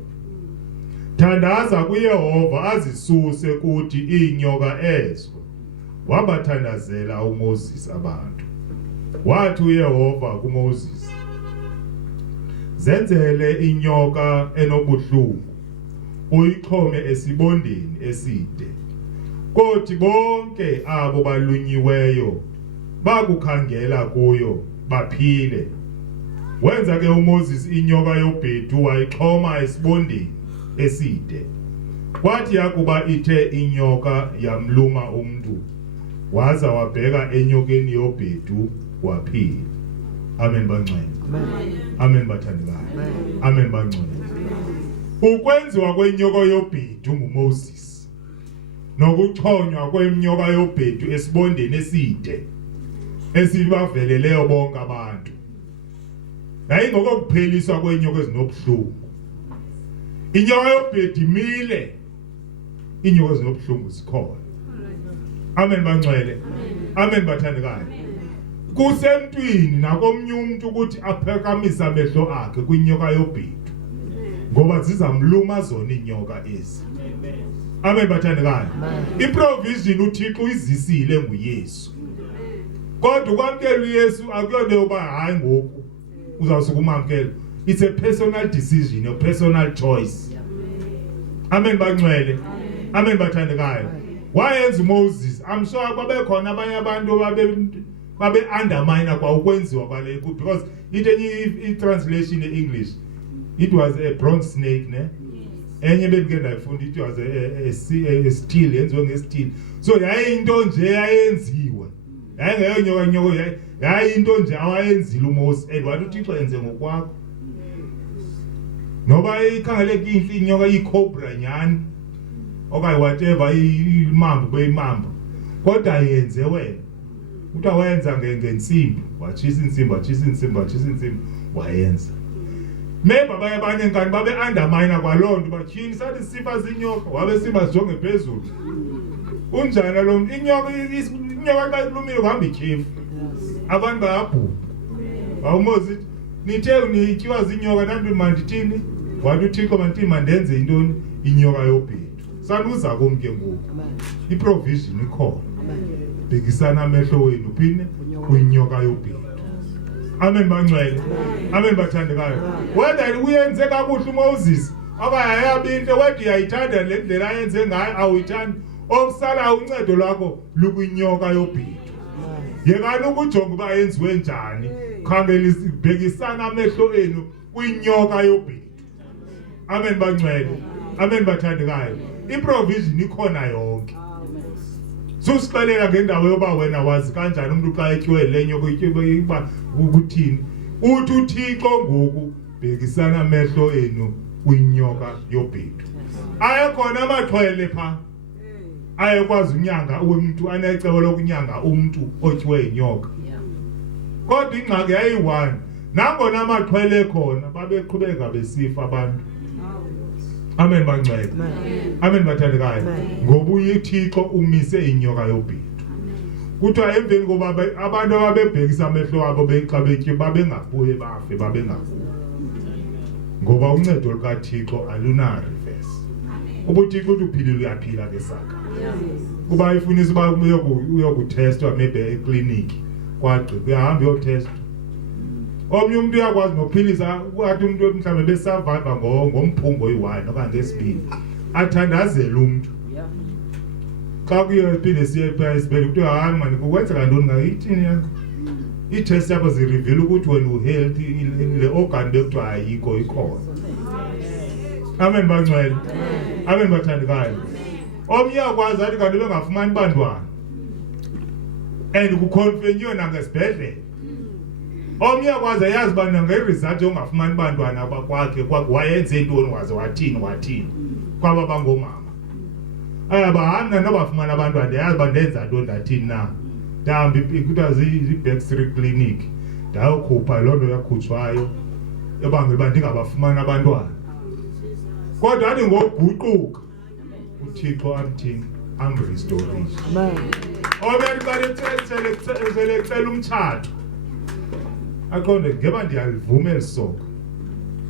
Thandaza kuYehova azisuse kuthi inyoka ezo. Wabathandazela uMoses abantu. Wathi uYehova kuMoses, zenzele inyoka enobuhlungu uyixhome esibondeni eside. Kothi bonke abo balunyiweyo bakukhangela kuyo baphile. Wenza ke uMoses inyoka yobhedu wayixhoma esibondeni eside. Kwathi yakuba ithe inyoka yamluma umuntu, waza wabheka enyokeni yobhedu waphila. Amen bangcwele. Amen bathandekayo. Amen bangcwele. Ukwenziwa kwenyoka yobhedu nguMoses nokuchonywa kwenyoka yobhedu esibondeni eside esibaveleleyo bonke abantu. Hayi ngokupheliswa kwenyoka ezinobuhlungu. Inyoka yobhedu imile. Inyoka ezinobuhlungu zikhona. Amen bangcwele. Amen bathandekayo. Kusemntwini nakomnye umuntu ukuthi aphakamisa amehlo akhe kwinyoka yobhedu ngoba zizamluma zona inyoka ezi. Amen bathandekayo. Iprovision uThixo izisile nguYesu. Kodwa ukwamkela uYesu akuyona yoba hayi ngoku uzawusuka umamkela. It's a personal decision, a personal choice. Amen bangcwele. Amen bathandekayo. Wayenza uMoses I'm sure babe khona abanye abantu babe undermine kwa ukwenziwa kwale because it translation in English it was a bronze snake ne enye bengike ndayifunda it was a steel yenziwe nge-steel so yayinto nje yayenziwe yayingeyonyoka nyoko yayinto nje awayenzile uMose and wathi uThixo yenze ngokwakho noba ikhangeleke inhle inyoka icobra nyani okay whatever imambo beyimambo kodwa yenze wena uthi awenza ngensimbi wachisa insimbi wayenza maybe abanye nkani babe undermine kwalonto bathini sathi sifa zinyoka wabe simba sijonge phezulu unjani lo inyoka xa ilumile kuhamba ityhefu abantu bayabhubha awumozi nithe nityiwa zinyoka nantu mandithini wathi uThixo mandithi mandenze intoni inyoka yobhedu sanuza kumke ngoku iprovision ikhona bhekisana amehlo wenu phine kwinyoka yobhedu amen bangcwele amen bathandekayo whether uyenze kakuhle uMoses akayayabinto wedwa uyayithanda le ndlela ayenze ngayo awuyithandi okusala uncedo lwakho lukwinyoka yobhedu yekani ukujonga uba yenziwe njani khangela bhekisana amehlo enu kwinyoka yobhedu amen bangcwele amen bathandekayo iprovision ikhona yonke susixelela ngendawo yoba wena wazi kanjani umuntu xa etyiwe le nyoka iba ukuthini uthi uThixo ngoku bhekisana amehlo enu kwinyoka yobhedu ayekhona amaxhwele pha ayekwazi unyanga umuntu anecebo lokunyanga umuntu otyiwe inyoka kodwa ingxaki yayi-1 nangona amaxhwele khona babeqhubeka besifa abantu amen bangcwele amen bathandekayo ngoba uThixo umise inyoka yobhedu kuthiwa emveni koba abantu ababebhekisa amehlo wabo xa betye babengabuye bafe babengabuye ngoba uncedo lukaThixo aluna-reverse ubuThixo uthi uphilile uyaphila ke saka kuba ifunisa uba uyokutestwa maybe ekliniki kwagqirha uyahamba uyotestwa omnye umuntu uyakwazi nokuphilisa wathi umuntu mhlawumbe besurvive ngomphungo oyi-1 okanye ngesibili athandazele umuntu xa kuyophinde siye phaya esibhedlela kuthiwa hayi mani kukwenzeka ntoni ngayithini yakho ii-test yakho zirivile ukuthi wena uhealthy le organ bekuthiwa ayikho ikhona amen bangcwele amen bathandekayo omnye uyakwazi athi kanti bengafumani bantwana and kukhonfenyiwe nangesibhedlela omnye uyakwazi ayazi uba nangerizalthi ongafumani bantwana kwakhe wayenze ntoni waze wathini kwaba bangomama ayabahambi nobafumana abantwana ndiyazi uba ndenza ntoni ndathini na ndahambi kuthiwa zii-Backstreet Clinic ndayokhupha loo nto yakhutshwayo ebangela uba ndingabafumani abantwana kodwa athi ngokuguquka uThixo amthini amrestorisha omnye selecela umtshato aqonde ngeba ndiyalivuma elisoko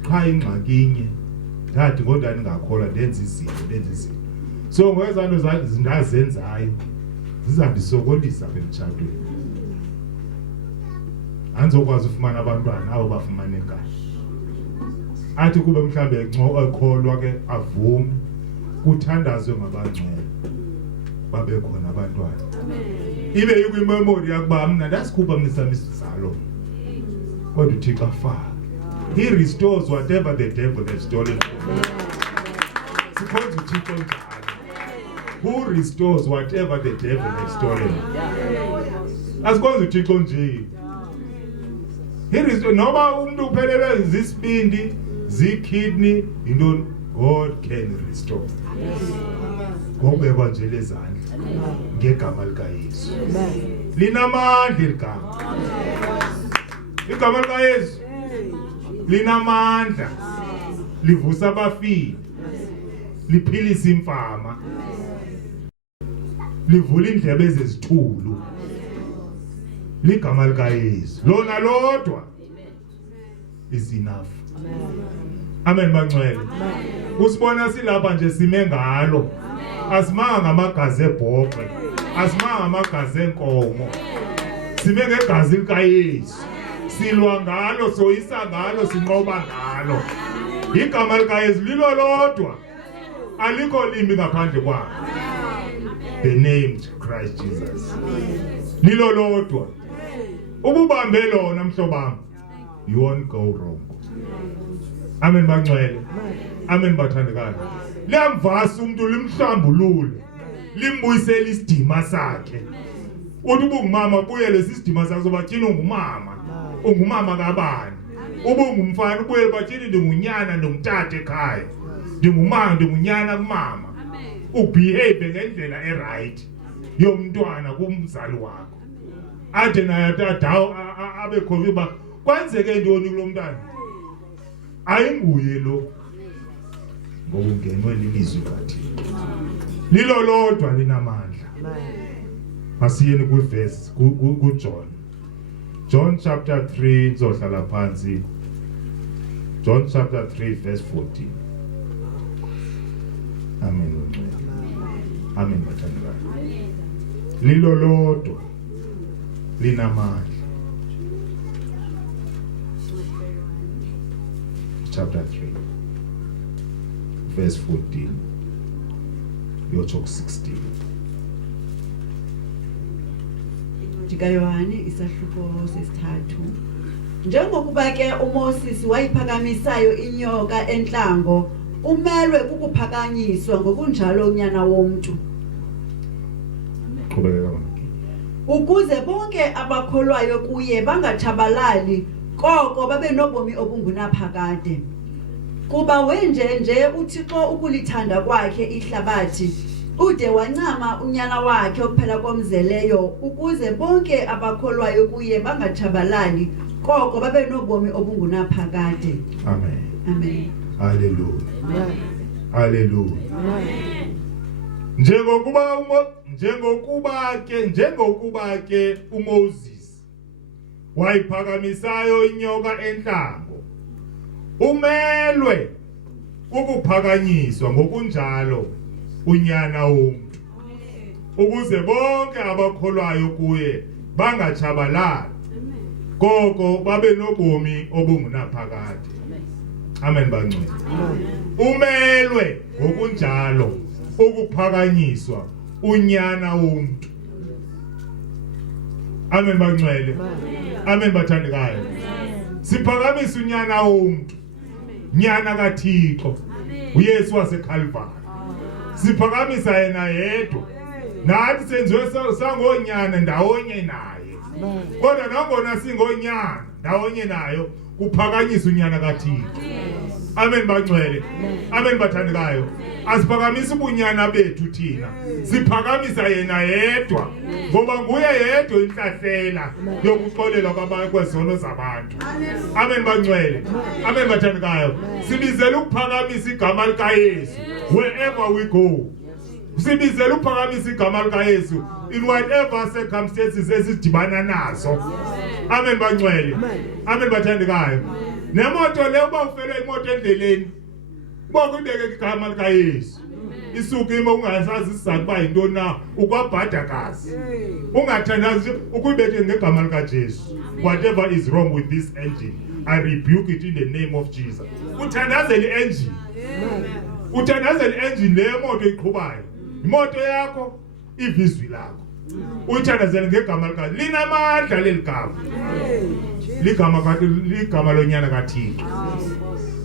qha ingxaki inye ndathi ngoda ndingakholwa ndenza izinto so ngokwezanto zindazenzayo zizandisokolisa emtshatweni andizokwazi ufumana abantwana abo bafumane kahle athi kube mhlawumbe ekholwa ke avume kuthandazwe ngabangcwele babe khona abantwana ibe yikwimemori yakuba mna ndasikhupha mnisami isizalo kodwa uThixo afaka he restores whatever the devil has stolen from me sikhonza uThixo njalo who restores whatever the devil has stolen asikhonza uThixo nje he restores noba umuntu uphelelwe zisibindi zikidney intoni God can restore ngobekwa nje lezandla ngegama likaYesu linamandla igama likaYesu linamandla livusa abafile liphilisa imfama livula indlebe ezizithulu ligama likaYesu lona lodwa is enough amen bangcwele usibona silapha nje sime ngalo asimanga ngamagazi ebhoxe asimanga ngamagazi enkomo sime ngegazi likaYesu silwa ngalo soyisa ngalo sinqoba ngalo igama likaYesu lilo lodwa alikho limi ngaphandle kwakhe the name Christ Jesus. Lilo lodwa. Ububambe lona mhlobami. You won't go wrong. Amen bangcwele. Amen bathandekayo. Liyamvasa umuntu limhlambulule. Limbuyisela isidima sakhe. Uthi ubungumama buye lesidima sakhe sobathini ungumama. Ungumama kabani? Ubungumfana ubuye bathini ndingunyana ndongutata ekhaya. Ndingumama ndingunyana kumama. Ubehave ngendlela eright yomntwana kumzali wakho. Ade naye tata abe khoviba kwenzeke ntoni kulomntwana? Ayinguye lo. Ngokungenwe lilizwi kathi. Lilo lodwa linamandla. Masiyeni ku verse ku John. John chapter 3 ngizohlala phansi. John chapter 3 verse 14. Amen. Amen bathandekayo. Lilo lodwa linamandla. Chapter 3 verse 14 yotsho 16. JikaYohane isahluko sesithathu. Njengokuba ke uMoses wayiphakamisayo inyoka enhlango, umelwe kukuphakanyiswa ngokunjalo unyana womuntu. Qhubeka manje. Ukuze bonke abakholwayo kuye bangatshabalali, koko babe nobomi obungunaphakade. Kuba wenje uThixo ukulithanda kwakhe ihlabathi, ude wancama unyana wakhe ophela komzeleyo, ukuze bonke abakholwayo kuye bangatshabalali, koko babe nobomi obungunaphakade. Amen. Amen. Hallelujah. Amen. Hallelujah. Amen. Njengokuba ke uMoses wayiphakamisayo inyoka enhlango, umelwe ukuphakanyiswa ngokunjalo unyana womuntu, ukuze bonke abakholwayo kuye bangatshabalali, koko babe nobomi obungunaphakade. Amen bangcwele. Umelwe ngokunjalo ukuphakanyiswa unyana womuntu. Amen bangcwele. Amen bathandekayo. Siphakamisa unyana womuntu. Nyana kaThixo. uYesu waseKalvari. Siphakamisa yena yedwa. Nathi senziwe sangonyana ndawonye naye. Kodwa nangona singonyana ndawonye nayo kuphakanyisa unyana kaThixo. Amen bangcwele. Amen bathandekayo. Asiphakamisa ubunyana bethu thina. Siphakamisa yena yedwa. Ngoba nguye yedwa inhlahlela yokuxolela kwabakwezona zabantu. Amen bangcwele. Amen bathandekayo. Sibizela ukuphakamisa igama likaYesu wherever we go. Sibizela ukuphakamisa igama likaYesu in whatever circumstances esidibana nazo. Amen bangcwele. Amen bathandekayo. Nemoto le uba ufele imoto endleleni, bokubeke igama likaYesu. Isuke ima ungasazi isizathu ba yintoni na, ukwabhada kazi. Ungathandazi ukubeke ngegama likaJesu. Whatever is wrong with this engine, I rebuke it in the name of Jesus. Uthandazele engine. Uthandazele engine le moto iqhubayo. Imoto yakho ivizwi lakho. Uthandazele ngegama likaJesu. Linamandla leligama. Ligama lonyana kaThixo.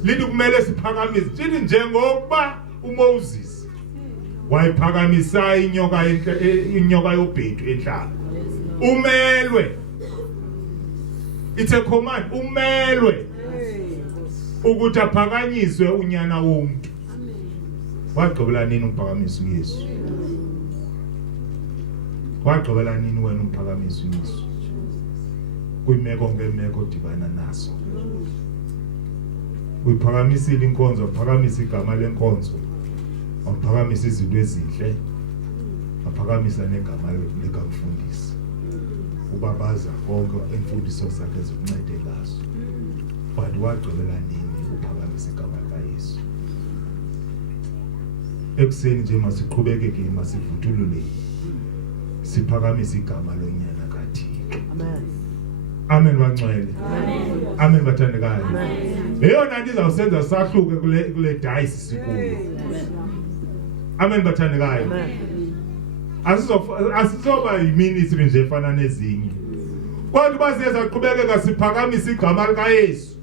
Lithi kumele siphakamise. Sithi njengoba uMoses wayiphakamisa inyoka yobhedu enhlanga. Umelwe. It's a command. Umelwe ukuthi aphakanyiswe unyana womuntu. Wagqibela nini uphakamisa uYesu? Wagqibela nini wena uphakamisa uYesu? Kuyimeko ngemeko dibana naso. Uyiphakamisile inkonzo, uphakamisa igama lenkonzo. Uphakamisa izinto ezinhle. Uphakamisa negama likamfundisi. Ubabaza konke imfundiso zakhe zokuncede ngaso. But wagqibela nini uphakamisa igama likaYesu? Ekuseni nje masiqhubeke ke masivuthulule. Siphakamisa igama lonyana kaThixo. Amen. Amen bangcwele. Amen. Amen bathandekayo. Amen. Leyona nto izawusenza sahluke kule dice sikuyo. Amen bathandekayo. Amen. asizoba yiministry nje efana nezinye. Kodwa baziye saqhubekeka siphakamisa igama likaYesu.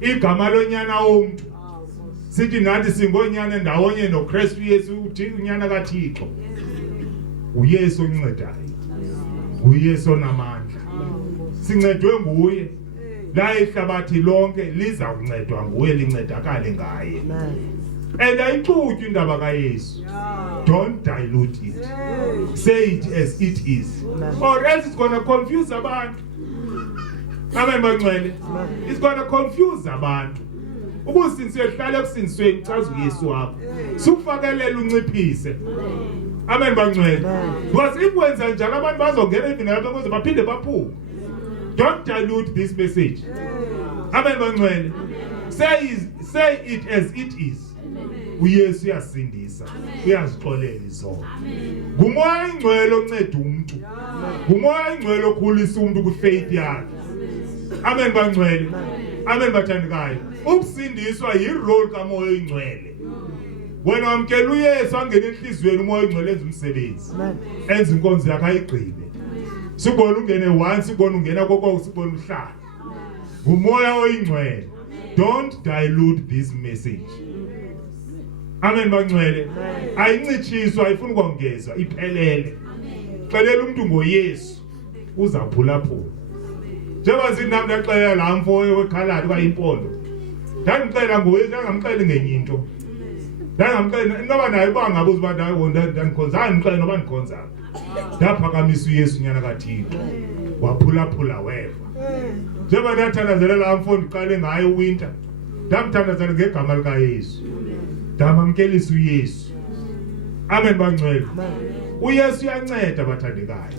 Igama lonyana womuntu. Sithi nathi singonyana ndawonye noKristu Yesu uthi unyana kaThixo. uYesu oncedayo, uYesu onamandla. Sincedwe nguye. La ihlabathi lonke liza kuncedwa nguye, lincedakale ngaye. And ayixutywe indaba kaYesu. Don't dilute it. Say it as it is. Or else it's going to confuse abantu. Amen bangcwele. It's going to confuse abantu. Ubusiniswe hlala ekusindisweni chaza uYesu wakho. Sukufakelela unciphise. Amen bangcwele. Because if wenza njalo abantu bazongena even lapho ukuze baphinde baphume. Don't dilute this message. Amen bangcwele. Say it as it is. uYesu uyasindisa, uyazixolela izona. Ngumoya ingcwele onceda umuntu. Ngumoya ingcwele okhulisa umuntu kwifaith yakhe. Amen bangcwele. Amen bathandekayo. Ukusindiswa yirole kamoya ingcwele. Wena wamkela uYesu angena enhlizweni, umoya ingcwele enza umsebenzi. Enza inkonzo yakhe ayigqibe. Sibona ungene once, sibona ungena kokho, sibona uhlala. Ngumoya oyingcwele. Don't dilute this message. Amen bangcwele. Ayincitshiswa, ayifuni ukongezwa, iphelele. Xelela umuntu ngoYesu uzaphulaphula. Njengoba sinami ndaxelela la mfo wekhaladi kwayiMpondo. Ndangicela ngoYesu, ndangamxeli ngenye into. Ndangamxela noba naye bangabuza abantu ayibona ndandikhonzana ngixele noba ndikhonzana. Ndaphakamisa uYesu unyana kaThixo. Waphulaphula weva. Njengoba ndathandazela la mfo ndiqale ngaye uWinter. Ndamthandazela ngegama likaYesu. Ndamamkelisa uYesu. Amen bangcwele. uYesu uyanceda bathandekayo.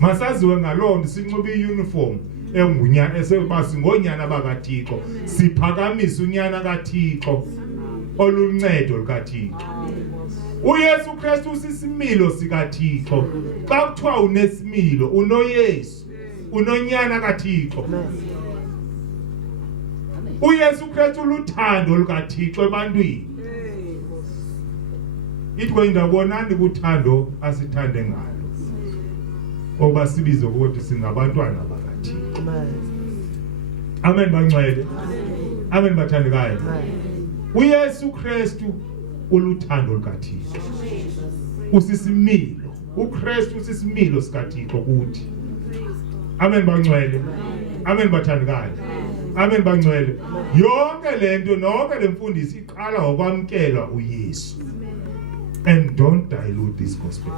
Masaziwe ngaloo nto sinxibe iuniform engunyana esebasi ngonyana bakaThixo. Siphakamisa unyana kaThixo oluncedo likaThixo. uYesu Kristu usisimilo sikaThixo. Xa kuthiwa unesimilo, unoYesu, unonyana kaThixo. uYesu Kristu luthando lukaThixo ebantwini. Ithiwe indabonani kuthando asithande ngalo. Oba sibize ukuthi singabantwana bakaThixo. Amen bangcwele. Amen bathandekayo. uYesu Kristu uluthando lukaThixo. Usisimilo. uKristu usisimilo sikaThixo kuthi. Amen bangcwele. Amen bathandekayo. Amen bangcwele. Yonke lento nonke lemfundiso iqala ngokwamkela uYesu. And don't dilute this gospel.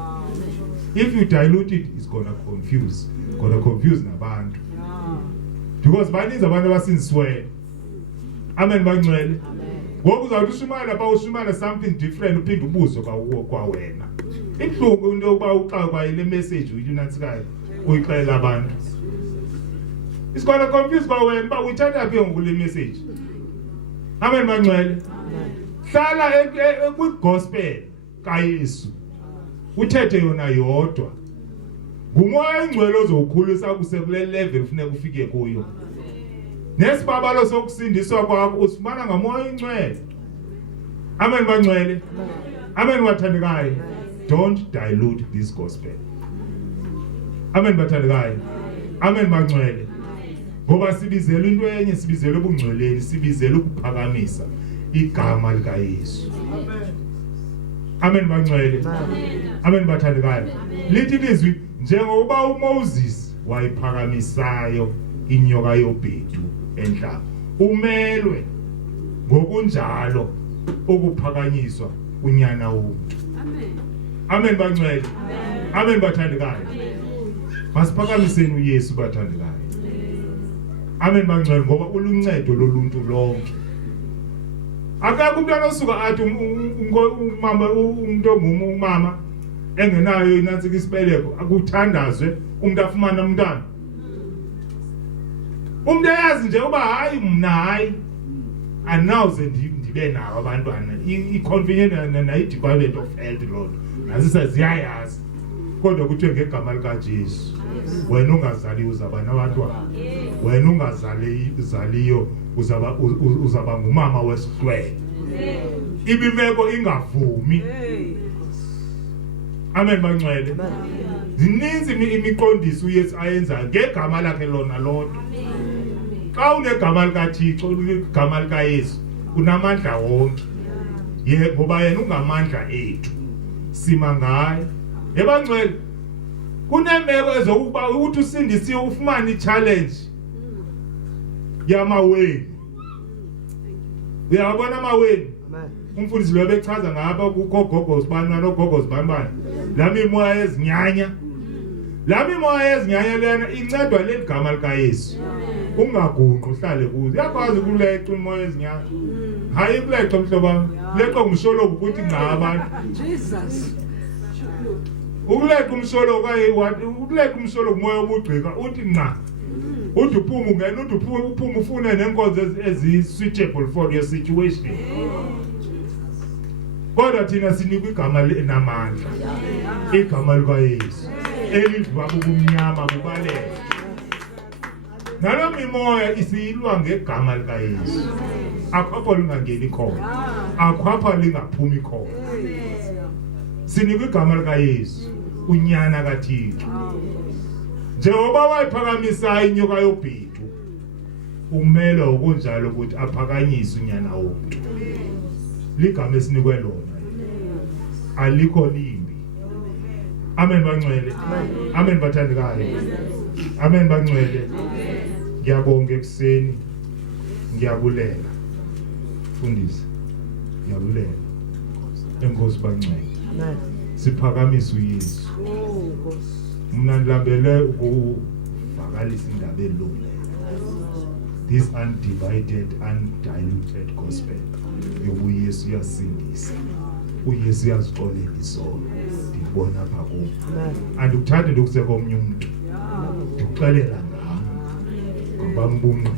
If you dilute it, it's gonna confuse nabantu. Because baninzi abantu abasindisiweyo. Amen bangcwele. Ngoku uzawuthi ushumana lapha ushumana something different uphinde ubuzo kwa wena. Ibuhlungu into yokuba uxakwa ile message uyinatsikayo uyixela abantu. It's gonna confuse kwa wena ba uyithatha phi ngokule message. Amen bangcwele. Hlala kwi gospel kaYesu. Uthethe yona yodwa. Ngumoya ingcwele ozokukhulisa kusekule level ufune ufike kuyo. Nesibabalo sokusindiswa kwakho usifumana ngamoya ingcwele. Amen bangcwele. Amen wathandekayo. Don't dilute this gospel. Amen bathandekayo. Amen bangcwele. Ngoba sibizela into enye, sibizela ubungcweleni, sibizela ukuphakamisa igama likaYesu. Amen bangcwele. Amen bathandekayo. Lithi lizwi njengoba uMoses wayiphakamisayo inyoka yobhedu enhlaba, umelwe ngokunjalo ukuphakanyiswa unyana womuntu. Amen bangcwele. Amen bathandekayo. Masiphakamiseni uYesu bathandekayo. Amen bangcwele ngoba uluncedo loluntu lonke. Akakho umntwana osuka athi umama umuntu ongumama engenayo inansika isibeleko akuthandazwe umuntu afumana umntana. Umuntu eyazi nje uba hayi mina hayi anawuze ndibe nawo abantwana. I-convenient na i-Department of Health Lord nazisa ziyayazi. Kodwa kuthiwe ngegama likaJesu wena ungazali uzaba nabantwana. Wena ungazaliyo uzaba ngumama wesihlwele. Ibimeko ingavumi. Amen bangcwele. Zininzi imiqondiso uYesu ayenza ngegama lakhe lona lodwa. Xa unegama likaThixo, unegama likaYesu, unamandla wonke. Ngoba yena ungamandla ethu. Sima ngaye. Ebangcwele kunemeko ezokuba ukuthi usindisiwe ufumane ichallenge yamaweni. Uyabona amaweni? Umfundisi lo bechaza ngapha kugogogo sibani nogogo sibani. Lami imoya yezinyanya. Lami imoya yezinyanya lena incedwa legama likaYesu. Ungaguqi uhlale kuzo. Yakwazi ukuleqa imoya yezinyanya. Hayi kuleqa mhloba. Leqa umsholo ukuthi nqa abantu. Jesus. Ukuleqa umsholo kwaye ukuleqa umsholo umoya obugqika uthi nqa. Uthi uphuma ungena uthi uphuma ufune nenkonzo ezi-suitable for your situation. Kodwa thina sinikwa igama lenamandla. Igama likaYesu. Elidlula ubumnyama bubalele. Nalo mimoya isiyilwa ngegama likaYesu. Akhapha lingangeni khona. Akhapha lingaphumi khona. Sinikwa igama likaYesu. Unyana kaThixo. Njengoba wayiphakamisa inyoka yobhedu, umelo okunjalo ukuthi aphakanyiswe unyana womuntu. Ligama esinikwe lona. Alikho limbi. Amen bangcwele. Amen bathandekayo. Amen bangcwele. Ngiyabonga ekseni. Ngiyabulela. Fundisa. Ngiyabulela. Enkosi bangcwele. Amen. Siphakamisa uYesu. Mina ngilambele ukuvakalisa indaba elungileyo. This undivided, undiluted gospel. YobuYesu uyasindisa. uYesu uyazixolela isono. Ndibona apha kuwo. Andikuthandi ndokuseka omnye umuntu. Ndikuxelela ngami. Ngoba mbungqina.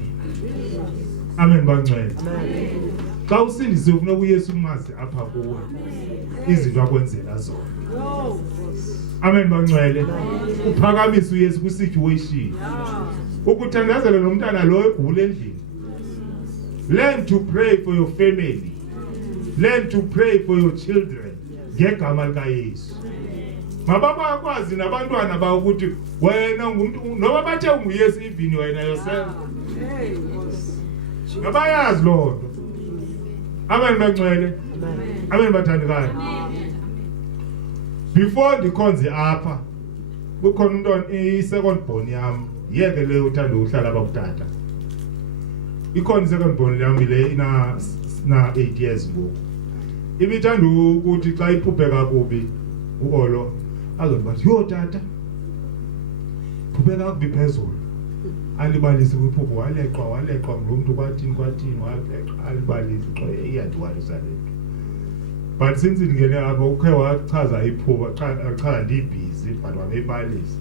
Amen bangcwele. Xa usindisiwe ufuna uYesu umazi apha kuwe. Izinto akwenzela zona. Amen bangcwele. Uphakamisa uYesu ku situation. Ukuthandazela nomntana lo egula endlini. Learn to pray for your family. Learn to pray for your children. Ngegama likaYesu. Mababa akwazi nabantwana ba ukuthi wena ngumuntu noba bathe unguYesu even wena yourself. Ngabayazi lo nto. Amen bangcwele. Amen bathandekayo. Before ndikhonze apha kukhona umntwana i-second born yami yeke le uthanda ukuhlala abakutata. Ikhona i-second born yami le ina 8 years ngoku. Ibithanda ukuthi xa iphuphe kakubi uolo azothi bathi yo tata phuphe kakubi phezulu. Alibalise kwiphupho waleqwa ngumuntu kwathini waleqwa alibalise xa iyadiwalisa lento. But since ngene apha ukhe wachaza iphupho chaza ndibhizi but wabebalisa.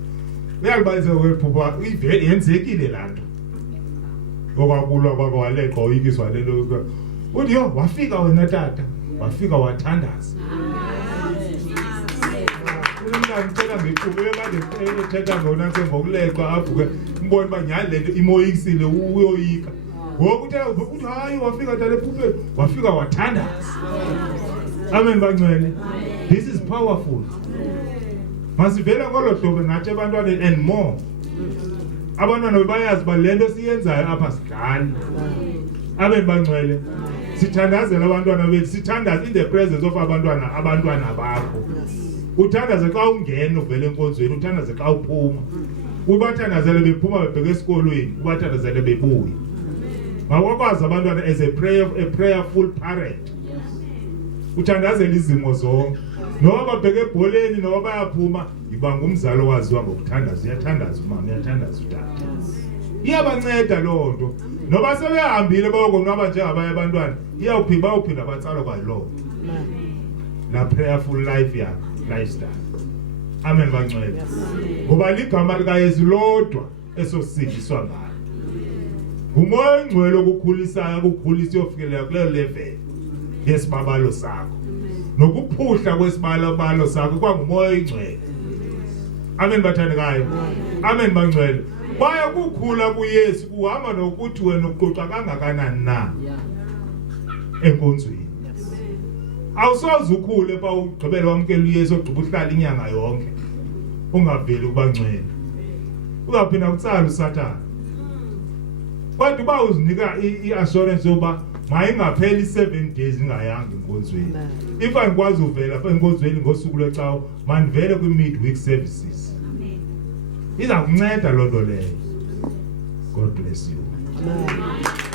Uyalibalisa kwephupho yenzekile lanto. Okwakulwa kwakho waleqwa uyikiswa lento. Uthi yo wafika wena tata wafika wathandaza. Ngicela ngiqhubeke kade ethetha ngona ngokuleqwa avuke mbone banyali lento imoyikisile uyoyika. Ngokuthi hayi wafika tata ephuphe wafika wathandaza. Amen bangcwele. This is powerful. Masivela ngolo hlobo nathi abantwana and more. Abantwana bayazi ba lento siyenzayo apha sidlala. Amen bangcwele. Sithandazela abantwana bethu, sithandaza in the presence of abantwana bakho. Uthandaze xa ungena uvela enkonzweni, uthandaze xa uphuma. Ubathandazele bephuma bebheke esikolweni, ubathandazele bebuya. Mawakwazi abantwana as a prayerful parent. Uthandazela izimo zonke. Noba babheke ebholeni noba bayaphuma, iba ngumzalo waziwa ngokuthandaza. Uyathandaza umama, uyathandaza utata. Iyabanceda lo nto. Noba sebehambile bayokonwaba njengabanye abantwana, bayawuphinda batsala kwalo. La prayerful life yakho, lifestyle. Amen bangcwele. Ngoba ligama likaYesu lodwa esosindiswa ngalo. Ngumoya ongcwele okukhulisayo ukukhulisa uyofikelela kule level yesibabalo sakho. Nokuphuhla kwesibalo sakho kwangumoya ongcwele. Amen bathandekayo. Amen bangcwele. Baya kukhula kuYesu kuhamba nokuthi wena uqoqa kangakanani na enkonzweni. awusoze ukhule pa ugqibela wamkela uYesu ogqiba uhlala inyanga yonke ungaveli kubangcwele uzaphinda kutsala uSathane kodwa uba uzinika iassurance yoba mayingapheli 7 days ingayanga inkonzweni if angikwazi uvela apha inkonzweni ngosuku lwecawa mandivele kwi-midweek services iza kunceda loo nto leyo. God bless you. Amen.